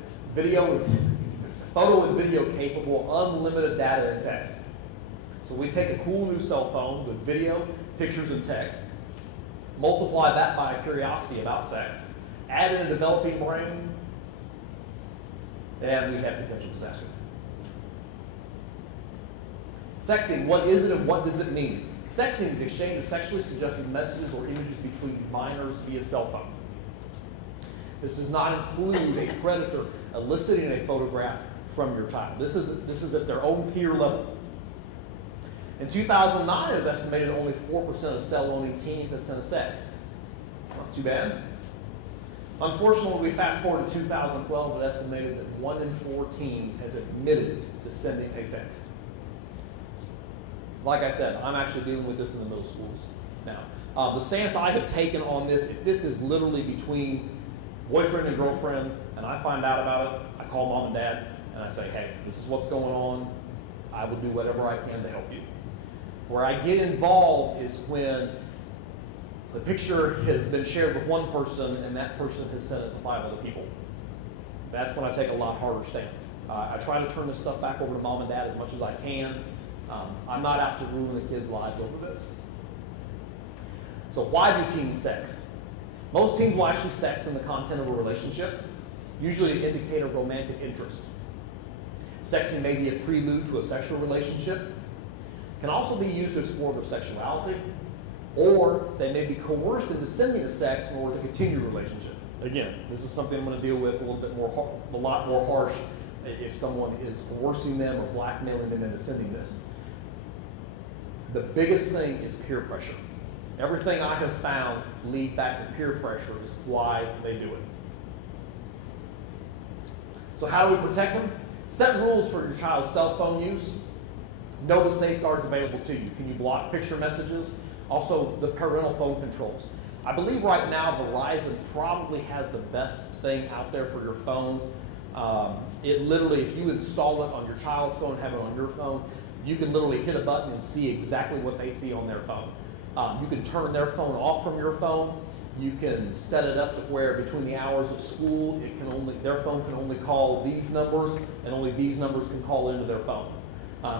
photo and video capable, unlimited data and text. So we take a cool new cell phone with video, pictures, and text, multiply that by a curiosity about sex, add in a developing brain, and we have potential disaster. Sexting, what is it and what does it mean? Sexting is the exchange of sexually suggestive messages or images between minors via cell phone. This does not include a predator eliciting a photograph from your child. This is at their own peer level. In 2009, it was estimated only 4% of cell-owning teens had sent a sext. Not too bad. Unfortunately, we fast forward to 2012, it estimated that 1 in 4 teens has admitted to sending a sext. Like I said, I'm actually dealing with this in the middle schools now. The stance I have taken on this, if this is literally between boyfriend and girlfriend, and I find out about it, I call mom and dad, and I say, hey, this is what's going on. I will do whatever I can to help you. Where I get involved is when the picture has been shared with one person and that person has sent it to 5 other people. That's when I take a lot harder stance. I try to turn this stuff back over to mom and dad as much as I can. I'm not out to ruin the kids' lives over this. So why do teens sext? Most teens will actually sext in the content of a relationship, usually to indicate a romantic interest. Sexting may be a prelude to a sexual relationship, can also be used to explore their sexuality, or they may be coerced into sending a sext in order to continue a relationship. Again, this is something I'm going to deal with a lot more harsh if someone is coercing them or blackmailing them into sending this. The biggest thing is peer pressure. Everything I have found leads back to peer pressure is why they do it. So how do we protect them? Set rules for your child's cell phone use. Know the safeguards available to you. Can you block picture messages? Also, the parental phone controls. I believe right now Verizon probably has the best thing out there for your phones. It literally, if you install it on your child's phone, have it on your phone, you can literally hit a button and see exactly what they see on their phone. You can turn their phone off from your phone. You can set it up to where between the hours of school, their phone can only call these numbers, and only these numbers can call into their phone.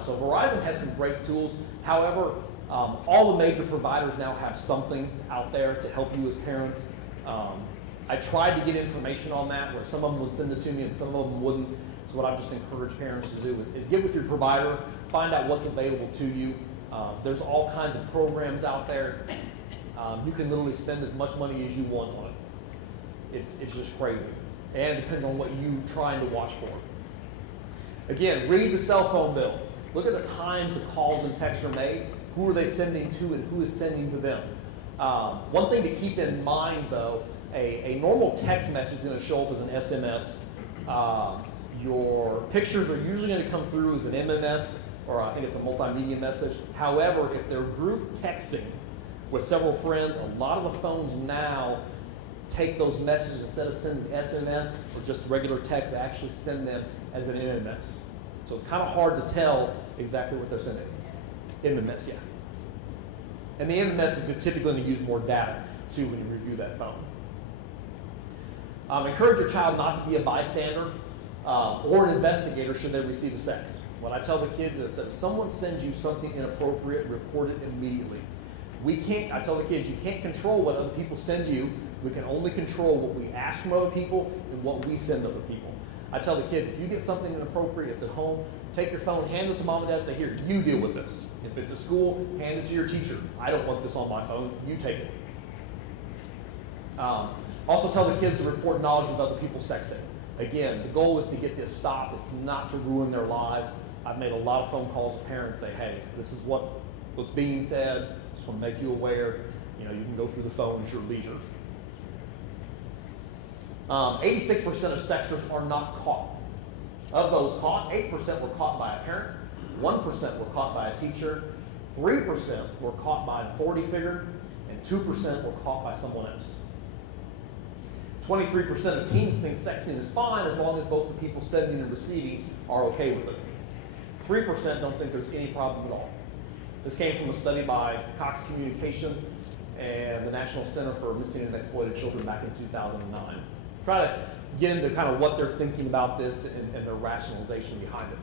So Verizon has some great tools. However, all the major providers now have something out there to help you as parents. I tried to get information on that, where some of them would send it to me and some of them wouldn't. So what I've just encouraged parents to do is get with your provider, find out what's available to you. There's all kinds of programs out there. You can literally spend as much money as you want on it. It's just crazy. And it depends on what you're trying to watch for. Again, read the cell phone bill. Look at the times the calls and texts are made. Who are they sending to and who is sending to them? One thing to keep in mind, though, a normal text message is going to show up as an SMS. Your pictures are usually going to come through as an MMS, or I think it's a multimedia message. However, if they're group texting with several friends, a lot of the phones now take those messages, instead of sending SMS or just regular text, they actually send them as an MMS. So it's kind of hard to tell exactly what they're sending. MMS, yeah. And the MMS is typically going to use more data, too, when you review that phone. Encourage your child not to be a bystander or an investigator should they receive a text. What I tell the kids is that if someone sends you something inappropriate, report it immediately. I tell the kids, you can't control what other people send you. We can only control what we ask from other people and what we send other people. I tell the kids, if you get something inappropriate, it's at home, take your phone, hand it to mom and dad, say, here, you deal with this. If it's at school, hand it to your teacher. I don't want this on my phone, you take it. Also tell the kids to report knowledge of other people sexting. Again, the goal is to get this stopped. It's not to ruin their lives. I've made a lot of phone calls to parents, say, hey, this is what's being said. Just want to make you aware. You can go through the phone at your leisure. 86% of sexters are not caught. Of those caught, 8% were caught by a parent, 1% were caught by a teacher, 3% were caught by an authority figure, and 2% were caught by someone else. 23% of teens think sexting is fine as long as both the people sending and receiving are okay with it. 3% don't think there's any problem at all. This came from a study by Cox Communication and the National Center for Missing and Exploited Children back in 2009. Try to get into kind of what they're thinking about this and their rationalization behind it.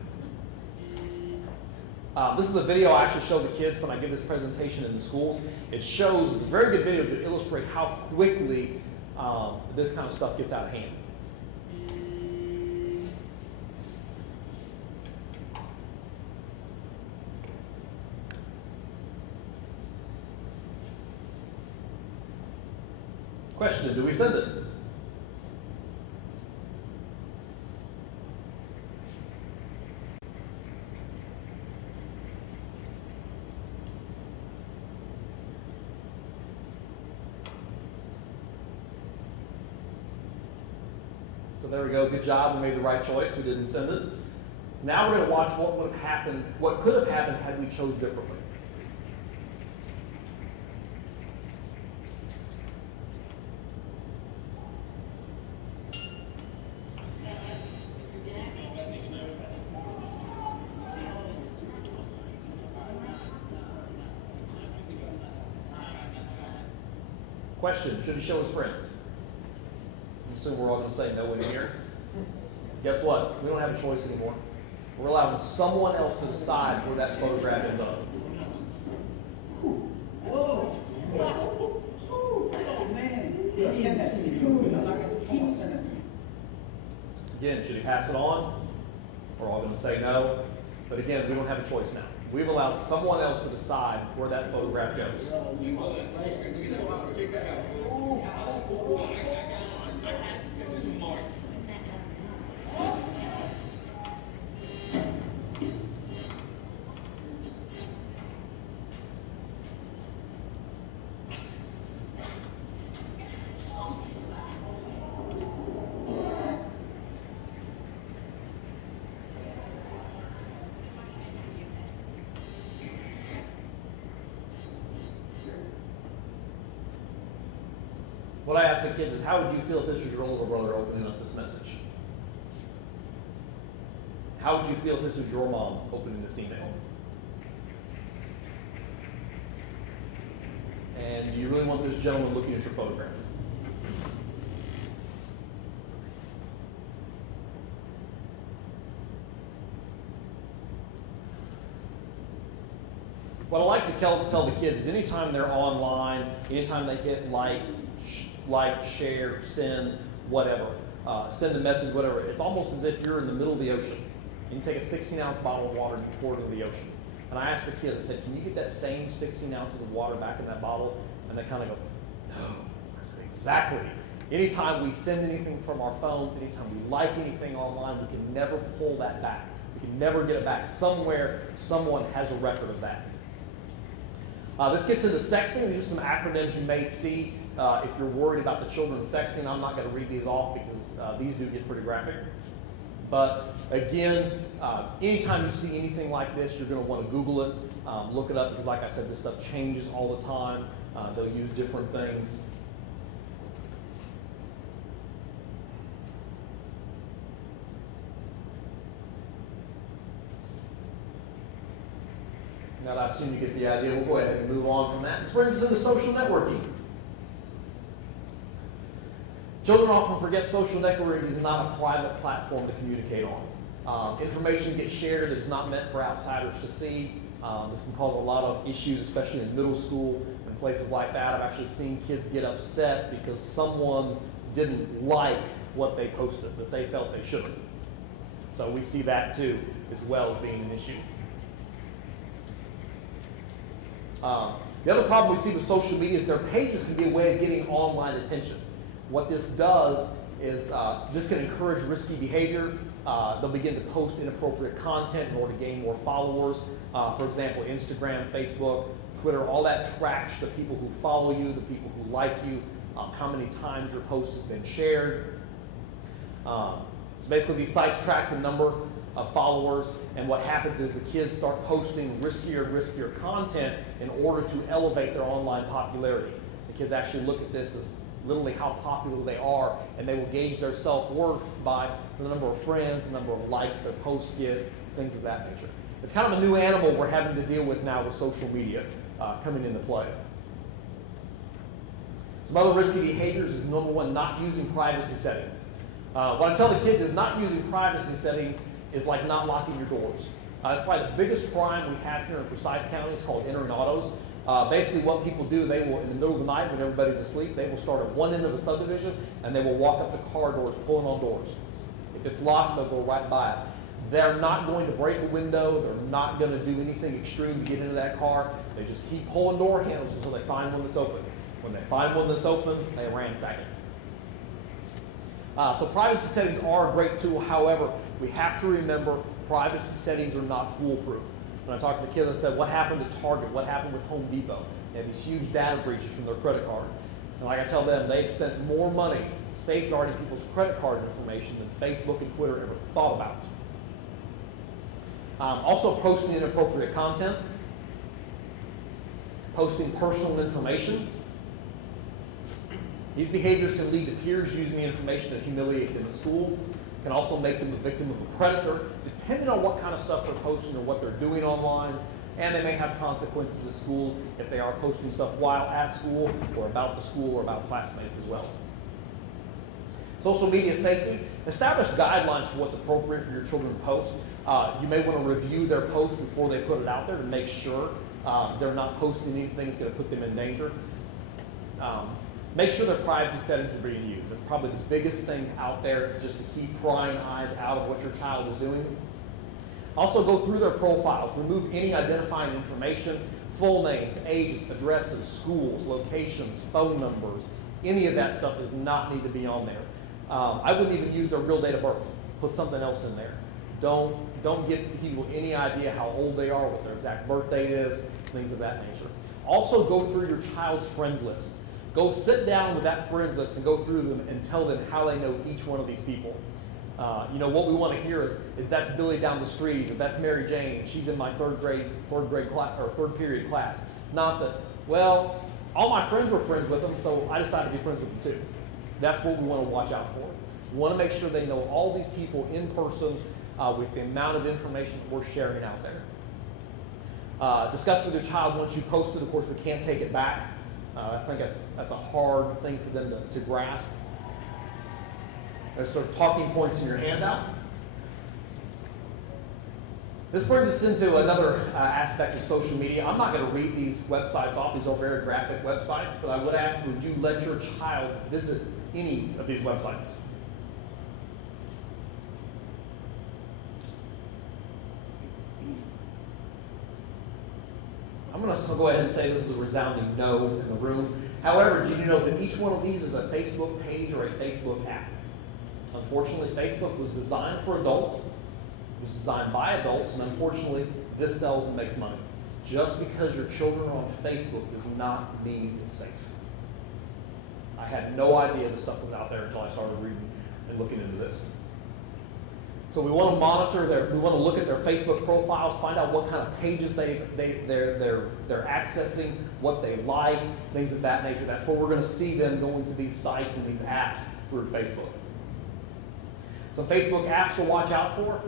This is a video I actually show the kids when I give this presentation in the schools. It's a very good video to illustrate how quickly this kind of stuff gets out of hand. Question, do we send it? So there we go, good job, we made the right choice, we didn't send it. Now we're going to watch what would have happened, what could have happened had we chose differently. Question, should he show his friends? I assume we're all going to say no in here. Guess what? We don't have a choice anymore. We're allowing someone else to decide where that photograph ends up. Whoa! Oh, man. Send that to me. Send that to me. Again, should he pass it on? We're all going to say no. But again, we don't have a choice now. We've allowed someone else to decide where that photograph goes. What I ask the kids is, how would you feel if this was your older brother opening up this message? How would you feel if this was your mom opening this email? And do you really want this gentleman looking at your photograph? What I like to tell the kids is anytime they're online, anytime they hit like, share, send, whatever, send a message, whatever, it's almost as if you're in the middle of the ocean. You can take a 16-ounce bottle of water and pour it into the ocean. And I asked the kids, I said, can you get that same 16 ounces of water back in that bottle? And they kind of go, no. I said, exactly. Anytime we send anything from our phones, anytime we like anything online, we can never pull that back. We can never get it back. Somewhere, someone has a record of that. This gets into sexting. These are some acronyms you may see if you're worried about the children sexting. I'm not going to read these off because these do get pretty graphic. But again, anytime you see anything like this, you're going to want to Google it, look it up, because like I said, this stuff changes all the time. They'll use different things. Now that I assume you get the idea, we'll go ahead and move on from that. This brings us into social networking. Children often forget social networking is not a private platform to communicate on. Information gets shared that's not meant for outsiders to see. This can cause a lot of issues, especially in middle school and places like that. I've actually seen kids get upset because someone didn't like what they posted, that they felt they should have. So we see that too, as well as being an issue. The other problem we see with social media is their pages can be a way of getting online attention. What this does is this can encourage risky behavior. They'll begin to post inappropriate content in order to gain more followers. For example, Instagram, Facebook, Twitter, all that tracks the people who follow you, the people who like you, how many times your post has been shared. So basically these sites track the number of followers, and what happens is the kids start posting riskier and riskier content in order to elevate their online popularity. The kids actually look at this as literally how popular they are, and they will gauge their self-worth by the number of friends, the number of likes their posts get, things of that nature. It's kind of a new animal we're having to deal with now with social media coming into play. Some other risky behaviors is, number one, not using privacy settings. What I tell the kids is not using privacy settings is like not locking your doors. That's probably the biggest crime we have here in Forsyth County. It's called entering autos. Basically what people do, they will, in the middle of the night when everybody's asleep, they will start at one end of a subdivision and they will walk up to car doors, pulling on doors. If it's locked, they'll go right by it. They're not going to break a window. They're not going to do anything extreme to get into that car. They just keep pulling door handles until they find one that's open. When they find one that's open, they ransack it. So privacy settings are a great tool. However, we have to remember privacy settings are not foolproof. When I talked to the kids, I said, what happened to Target? What happened with Home Depot? They have these huge data breaches from their credit card. And like I tell them, they've spent more money safeguarding people's credit card information than Facebook and Twitter ever thought about. Also posting inappropriate content, posting personal information. These behaviors can lead to peers using the information to humiliate them in school. Can also make them a victim of a predator, depending on what kind of stuff they're posting or what they're doing online. And they may have consequences at school if they are posting stuff while at school or about the school or about classmates as well. Social media safety. Establish guidelines for what's appropriate for your children to post. You may want to review their post before they put it out there to make sure they're not posting anything that's going to put them in danger. Make sure their privacy settings are being used. That's probably the biggest thing out there, just to keep prying eyes out of what your child is doing. Also go through their profiles. Remove any identifying information, full names, ages, addresses, schools, locations, phone numbers. Any of that stuff does not need to be on there. I wouldn't even use their real date of birth. Put something else in there. Don't give people any idea how old they are, what their exact birth date is, things of that nature. Also go through your child's friends list. Go sit down with that friends list and go through them and tell them how they know each one of these people. What we want to hear is that's Billy down the street, or that's Mary Jane, she's in my third period class. Not that, well, All my friends were friends with them, so I decided to be friends with them too. That's what we want to watch out for. We want to make sure they know all these people in person with the amount of information that we're sharing out there. Discuss with your child once you post it. Of course, we can't take it back. I think that's a hard thing for them to grasp. There's sort of talking points in your handout. This brings us into another aspect of social media. I'm not going to read these websites off. These are very graphic websites, but I would ask, would you let your child visit any of these websites? I'm going to go ahead and say this is a resounding no in the room. However, did you know that each one of these is a Facebook page or a Facebook app? Unfortunately, Facebook was designed for adults. It was designed by adults, and unfortunately, this sells and makes money. Just because your children are on Facebook does not mean it's safe. I had no idea this stuff was out there until I started reading and looking into this. So we want to monitor we want to look at their Facebook profiles, find out what kind of pages they're accessing, what they like, things of that nature. That's where we're going to see them going to these sites and these apps through Facebook. Some Facebook apps to watch out for.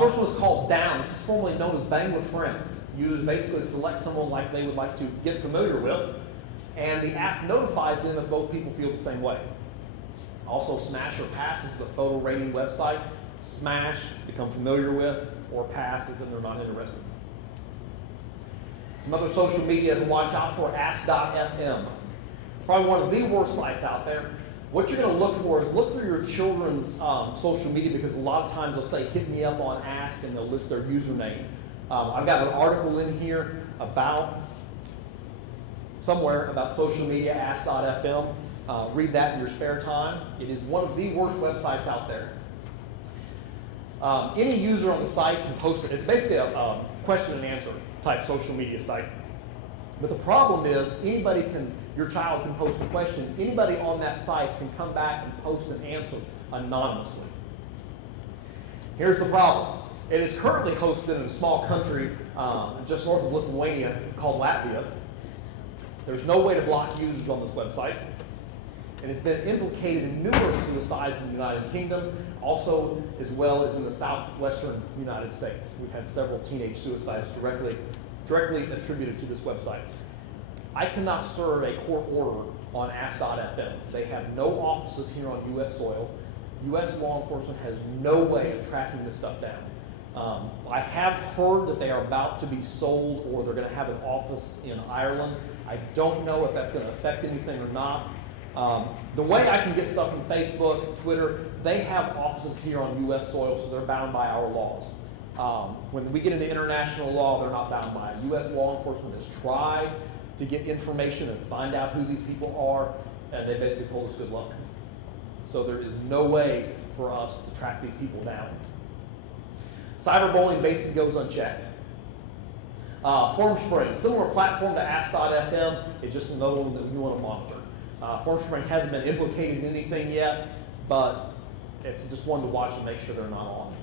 First one is called Down. This is formerly known as Bang with Friends. Users basically select someone like they would like to get familiar with, and the app notifies them if both people feel the same way. Also, Smash or Pass is a photo rating website. Smash, become familiar with, or Pass is in they're not interested. Some other social media to watch out for, Ask.fm. Probably one of the worst sites out there. What you're going to look for is look through your children's social media, because a lot of times they'll say, hit me up on Ask, and they'll list their username. I've got an article in here about social media, Ask.fm. Read that in your spare time. It is one of the worst websites out there. Any user on the site can post it. It's basically a question and answer type social media site. But the problem is your child can post a question. Anybody on that site can come back and post an answer anonymously. Here's the problem. It is currently hosted in a small country just north of Lithuania called Latvia. There's no way to block users on this website. And it's been implicated in numerous suicides in the United Kingdom, also as well as in the southwestern United States. We've had several teenage suicides directly attributed to this website. I cannot serve a court order on Ask.fm. They have no offices here on U.S. soil. U.S. law enforcement has no way of tracking this stuff down. I have heard that they are about to be sold, or they're going to have an office in Ireland. I don't know if that's going to affect anything or not. The way I can get stuff from Facebook and Twitter, they have offices here on U.S. soil, so they're bound by our laws. When we get into international law, they're not bound by it. U.S. law enforcement has tried to get information and find out who these people are, and they basically told us good luck. So there is no way for us to track these people down. Cyberbullying basically goes unchecked. FormSpring, similar platform to Ask.fm, it's just another one that we want to monitor. FormSpring hasn't been implicated in anything yet, but it's just one to watch and make sure they're not on.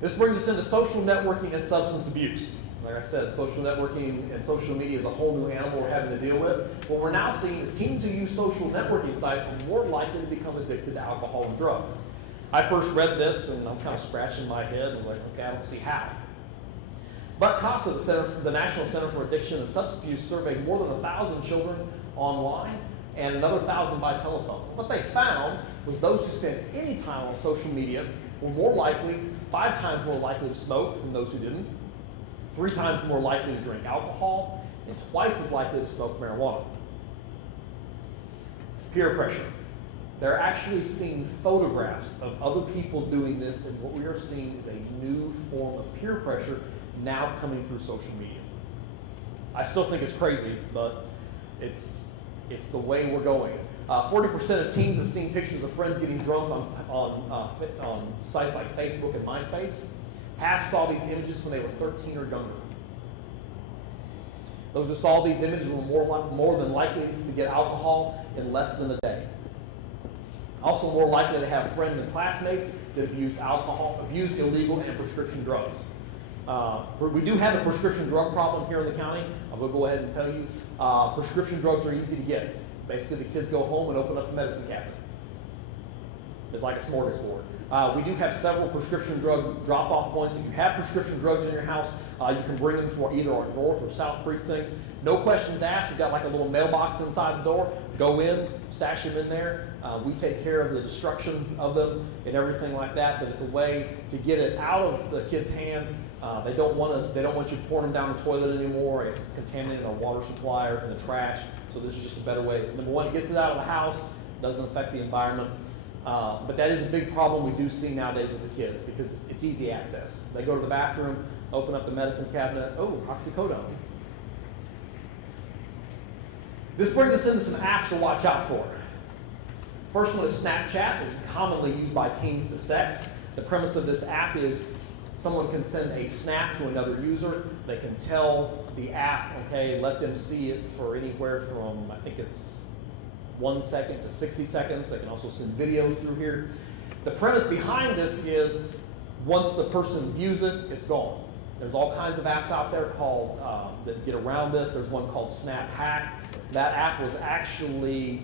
This brings us into social networking and substance abuse. Like I said, social networking and social media is a whole new animal we're having to deal with. What we're now seeing is teens who use social networking sites are more likely to become addicted to alcohol and drugs. I first read this and I'm kind of scratching my head and like, okay, I don't see how. But CASA, the National Center for Addiction and Substance Abuse, surveyed more than 1,000 children online and another 1,000 by telephone. What they found was those who spent any time on social media were more likely, 5 times more likely to smoke than those who didn't, 3 times more likely to drink alcohol, and twice as likely to smoke marijuana. Peer pressure. They're actually seeing photographs of other people doing this, and what we are seeing is a new form of peer pressure now coming through social media. I still think it's crazy, but it's the way we're going. 40% of teens have seen pictures of friends getting drunk on sites like Facebook and MySpace. Half saw these images when they were 13 or younger. Those who saw these images were more than likely to get alcohol in less than a day. Also more likely to have friends and classmates that have used alcohol, abused illegal and prescription drugs. We do have a prescription drug problem here in the county. I will go ahead and tell you, prescription drugs are easy to get. Basically, the kids go home and open up the medicine cabinet. It's like a smorgasbord. We do have several prescription drug drop-off points. If you have prescription drugs in your house, you can bring them to either our north or south precinct. No questions asked. We've got like a little mailbox inside the door. Go in, stash them in there. We take care of the destruction of them and everything like that. But it's a way to get it out of the kid's hand. They don't want you pouring them down the toilet anymore. It's contaminated our water supply or in the trash. So this is just a better way. Number one, it gets it out of the house. Doesn't affect the environment. But that is a big problem we do see nowadays with the kids because it's easy access. They go to the bathroom, open up the medicine cabinet. Oh, oxycodone. This brings us into some apps to watch out for. First one is Snapchat. This is commonly used by teens to sex. The premise of this app is someone can send a snap to another user. They can tell the app, okay, let them see it for anywhere from, I think it's 1 second to 60 seconds. They can also send videos through here. The premise behind this is once the person views it, it's gone. There's all kinds of apps out there called that get around this. There's one called Snap Hack. That app was actually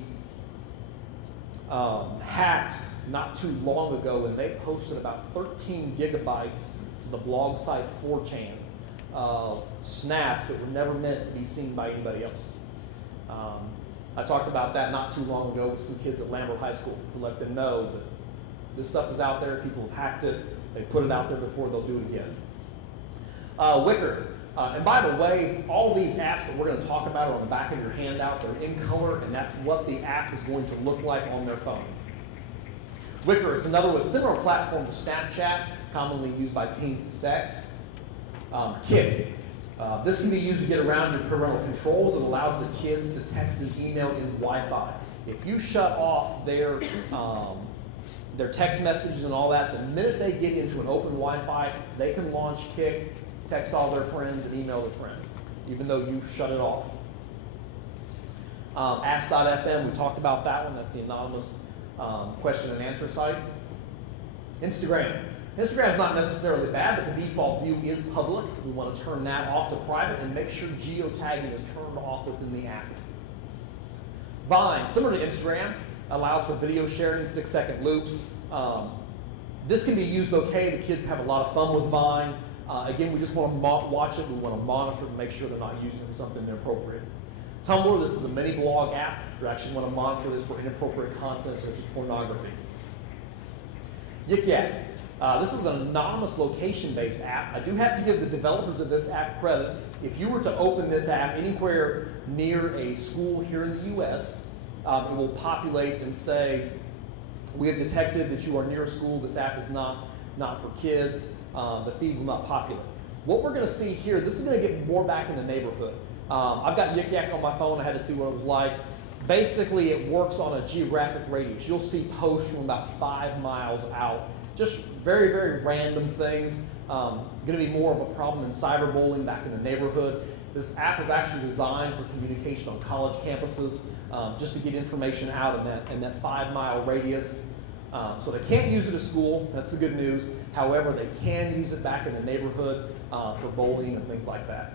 hacked not too long ago, and they posted about 13 gigabytes to the blog site 4chan of snaps that were never meant to be seen by anybody else. I talked about that not too long ago with some kids at Lambert High School to let them know that this stuff is out there. People have hacked it. They put it out there before, they'll do it again. Wickr. And by the way, all these apps that we're going to talk about are on the back of your handout. They're in color, and that's what the app is going to look like on their phone. Wickr is another similar platform to Snapchat, commonly used by teens to sex. Kik. This can be used to get around your parental controls. It allows the kids to text and email in Wi-Fi. If you shut off their text messages and all that, the minute they get into an open Wi-Fi, they can launch Kik, text all their friends, and email their friends, even though you shut it off. Ask.fm, we talked about that one. That's the anonymous question and answer site. Instagram. Instagram is not necessarily bad, but the default view is public. We want to turn that off to private and make sure geotagging is turned off within the app. Vine, similar to Instagram, allows for video sharing, 6-second loops. This can be used okay. The kids have a lot of fun with Vine. Again, we just want to watch it. We want to monitor and make sure they're not using it for something inappropriate. Tumblr, this is a mini blog app. You actually want to monitor this for inappropriate content such as pornography. Yik Yak. This is an anonymous location-based app. I do have to give the developers of this app credit. If you were to open this app anywhere near a school here in the U.S., it will populate and say, we have detected that you are near a school. This app is not for kids. The feed will not populate. What we're going to see here, this is going to get more back in the neighborhood. I've got Yik Yak on my phone. I had to see what it was like. Basically, it works on a geographic radius. You'll see posts from about 5 miles out. Just very, very random things. Going to be more of a problem in cyberbullying back in the neighborhood. This app was actually designed for communication on college campuses, just to get information out in that 5-mile radius. So they can't use it at school. That's the good news. However, they can use it back in the neighborhood for bullying and things like that.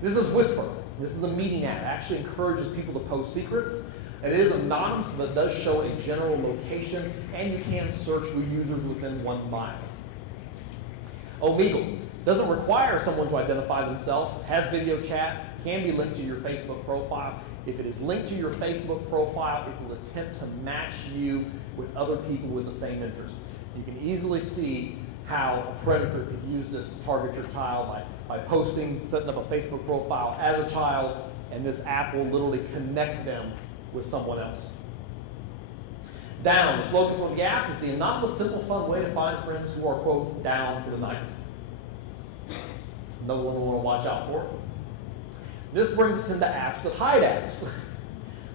This is Whisper. This is a meeting app. It actually encourages people to post secrets. It is anonymous, but it does show a general location, and you can search for users within 1 mile. Omegle doesn't require someone to identify themselves, has video chat, can be linked to your Facebook profile. If it is linked to your Facebook profile, it will attempt to match you with other people with the same interest. You can easily see how a predator could use this to target your child by posting, setting up a Facebook profile as a child, and this app will literally connect them with someone else. Down, the slogan for the app is the anonymous, simple, fun way to find friends who are, quote, down for the night. Another one we want to watch out for. This brings us into apps that hide apps.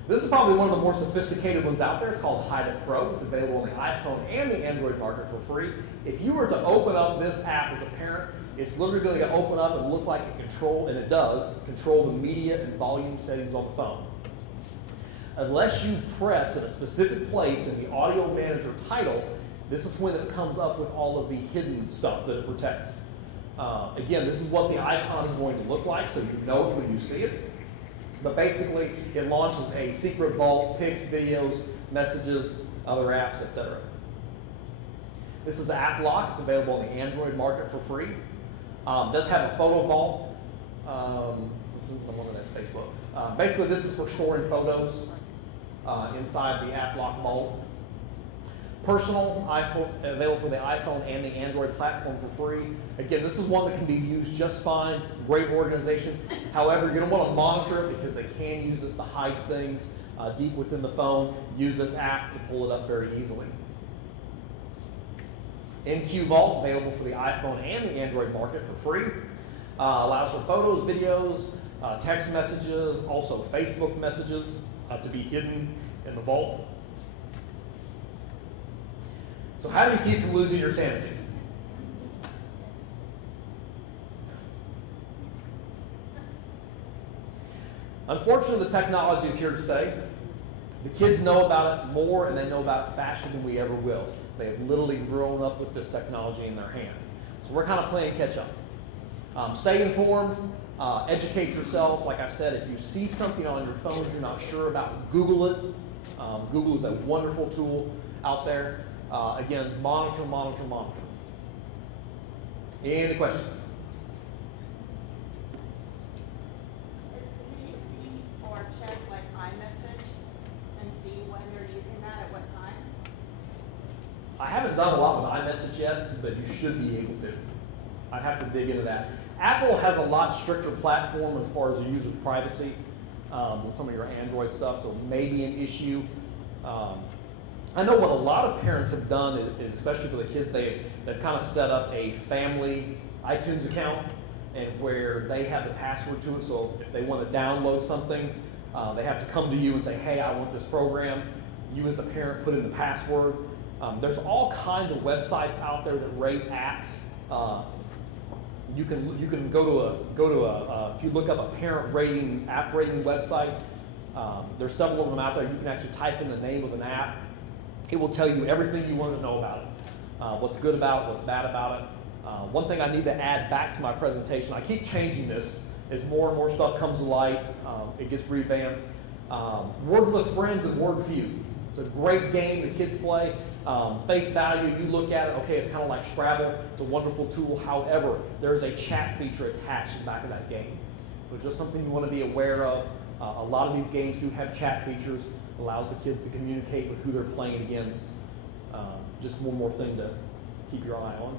This is probably one of the more sophisticated ones out there. It's called Hide It Pro. It's available on the iPhone and the Android market for free. If you were to open up this app as a parent, it's literally going to open up and look like it control, and it does, control the media and volume settings on the phone. Unless you press in a specific place in the audio manager title, This is when it comes up with all of the hidden stuff that it protects. Again, this is what the icon is going to look like, so you know it when you see it. But basically, it launches a secret vault, pics, videos, messages, other apps, etc. This is App Lock. It's available on the Android market for free. Does have a photo vault. This is the one that has Facebook. Basically, this is for storing photos inside the App Lock vault. Personal, iPhone, available for the iPhone and the Android platform for free. Again, this is one that can be used just fine, great organization. However, you're going to want to monitor it because they can use this to hide things deep within the phone. Use this app to pull it up very easily. NQ Vault, available for the iPhone and the Android market for free. Allows for photos, videos, text messages, also Facebook messages to be hidden in the vault. So how do you keep from losing your sanity? Unfortunately, the technology is here to stay. The kids know about it more and they know about it faster than we ever will. They have literally grown up with this technology in their hands. So we're kind of playing catch up. Stay informed, educate yourself. Like I've said, if you see something on your phone you're not sure about, Google it. Google is a wonderful tool out there. Again, monitor, monitor, monitor. Any questions? Do you see or check like iMessage and see when they're using that at what times? I haven't done a lot with iMessage yet, but you should be able to. I'd have to dig into that. Apple has a lot stricter platform as far as the user's privacy with some of your Android stuff, so maybe an issue. I know what a lot of parents have done is especially for the kids, they've kind of set up a family iTunes account and where they have the password to it. So if they want to download something, they have to come to you and say, hey, I want this program. You as the parent put in the password. There's all kinds of websites out there that rate apps. You can go to a if you look up a parent rating, app rating website, there's several of them out there. You can actually type in the name of an app. It will tell you everything you want to know about it, what's good about it, what's bad about it. One thing I need to add back to my presentation, I keep changing this as more and more stuff comes to light, it gets revamped. Word with Friends and Word Feud. It's a great game the kids play. Face value, you look at it, okay, it's kind of like Scrabble. It's a wonderful tool. However, there is a chat feature attached to the back of that game. So just something you want to be aware of. A lot of these games do have chat features. Allows the kids to communicate with who they're playing against. Just one more thing to keep your eye on.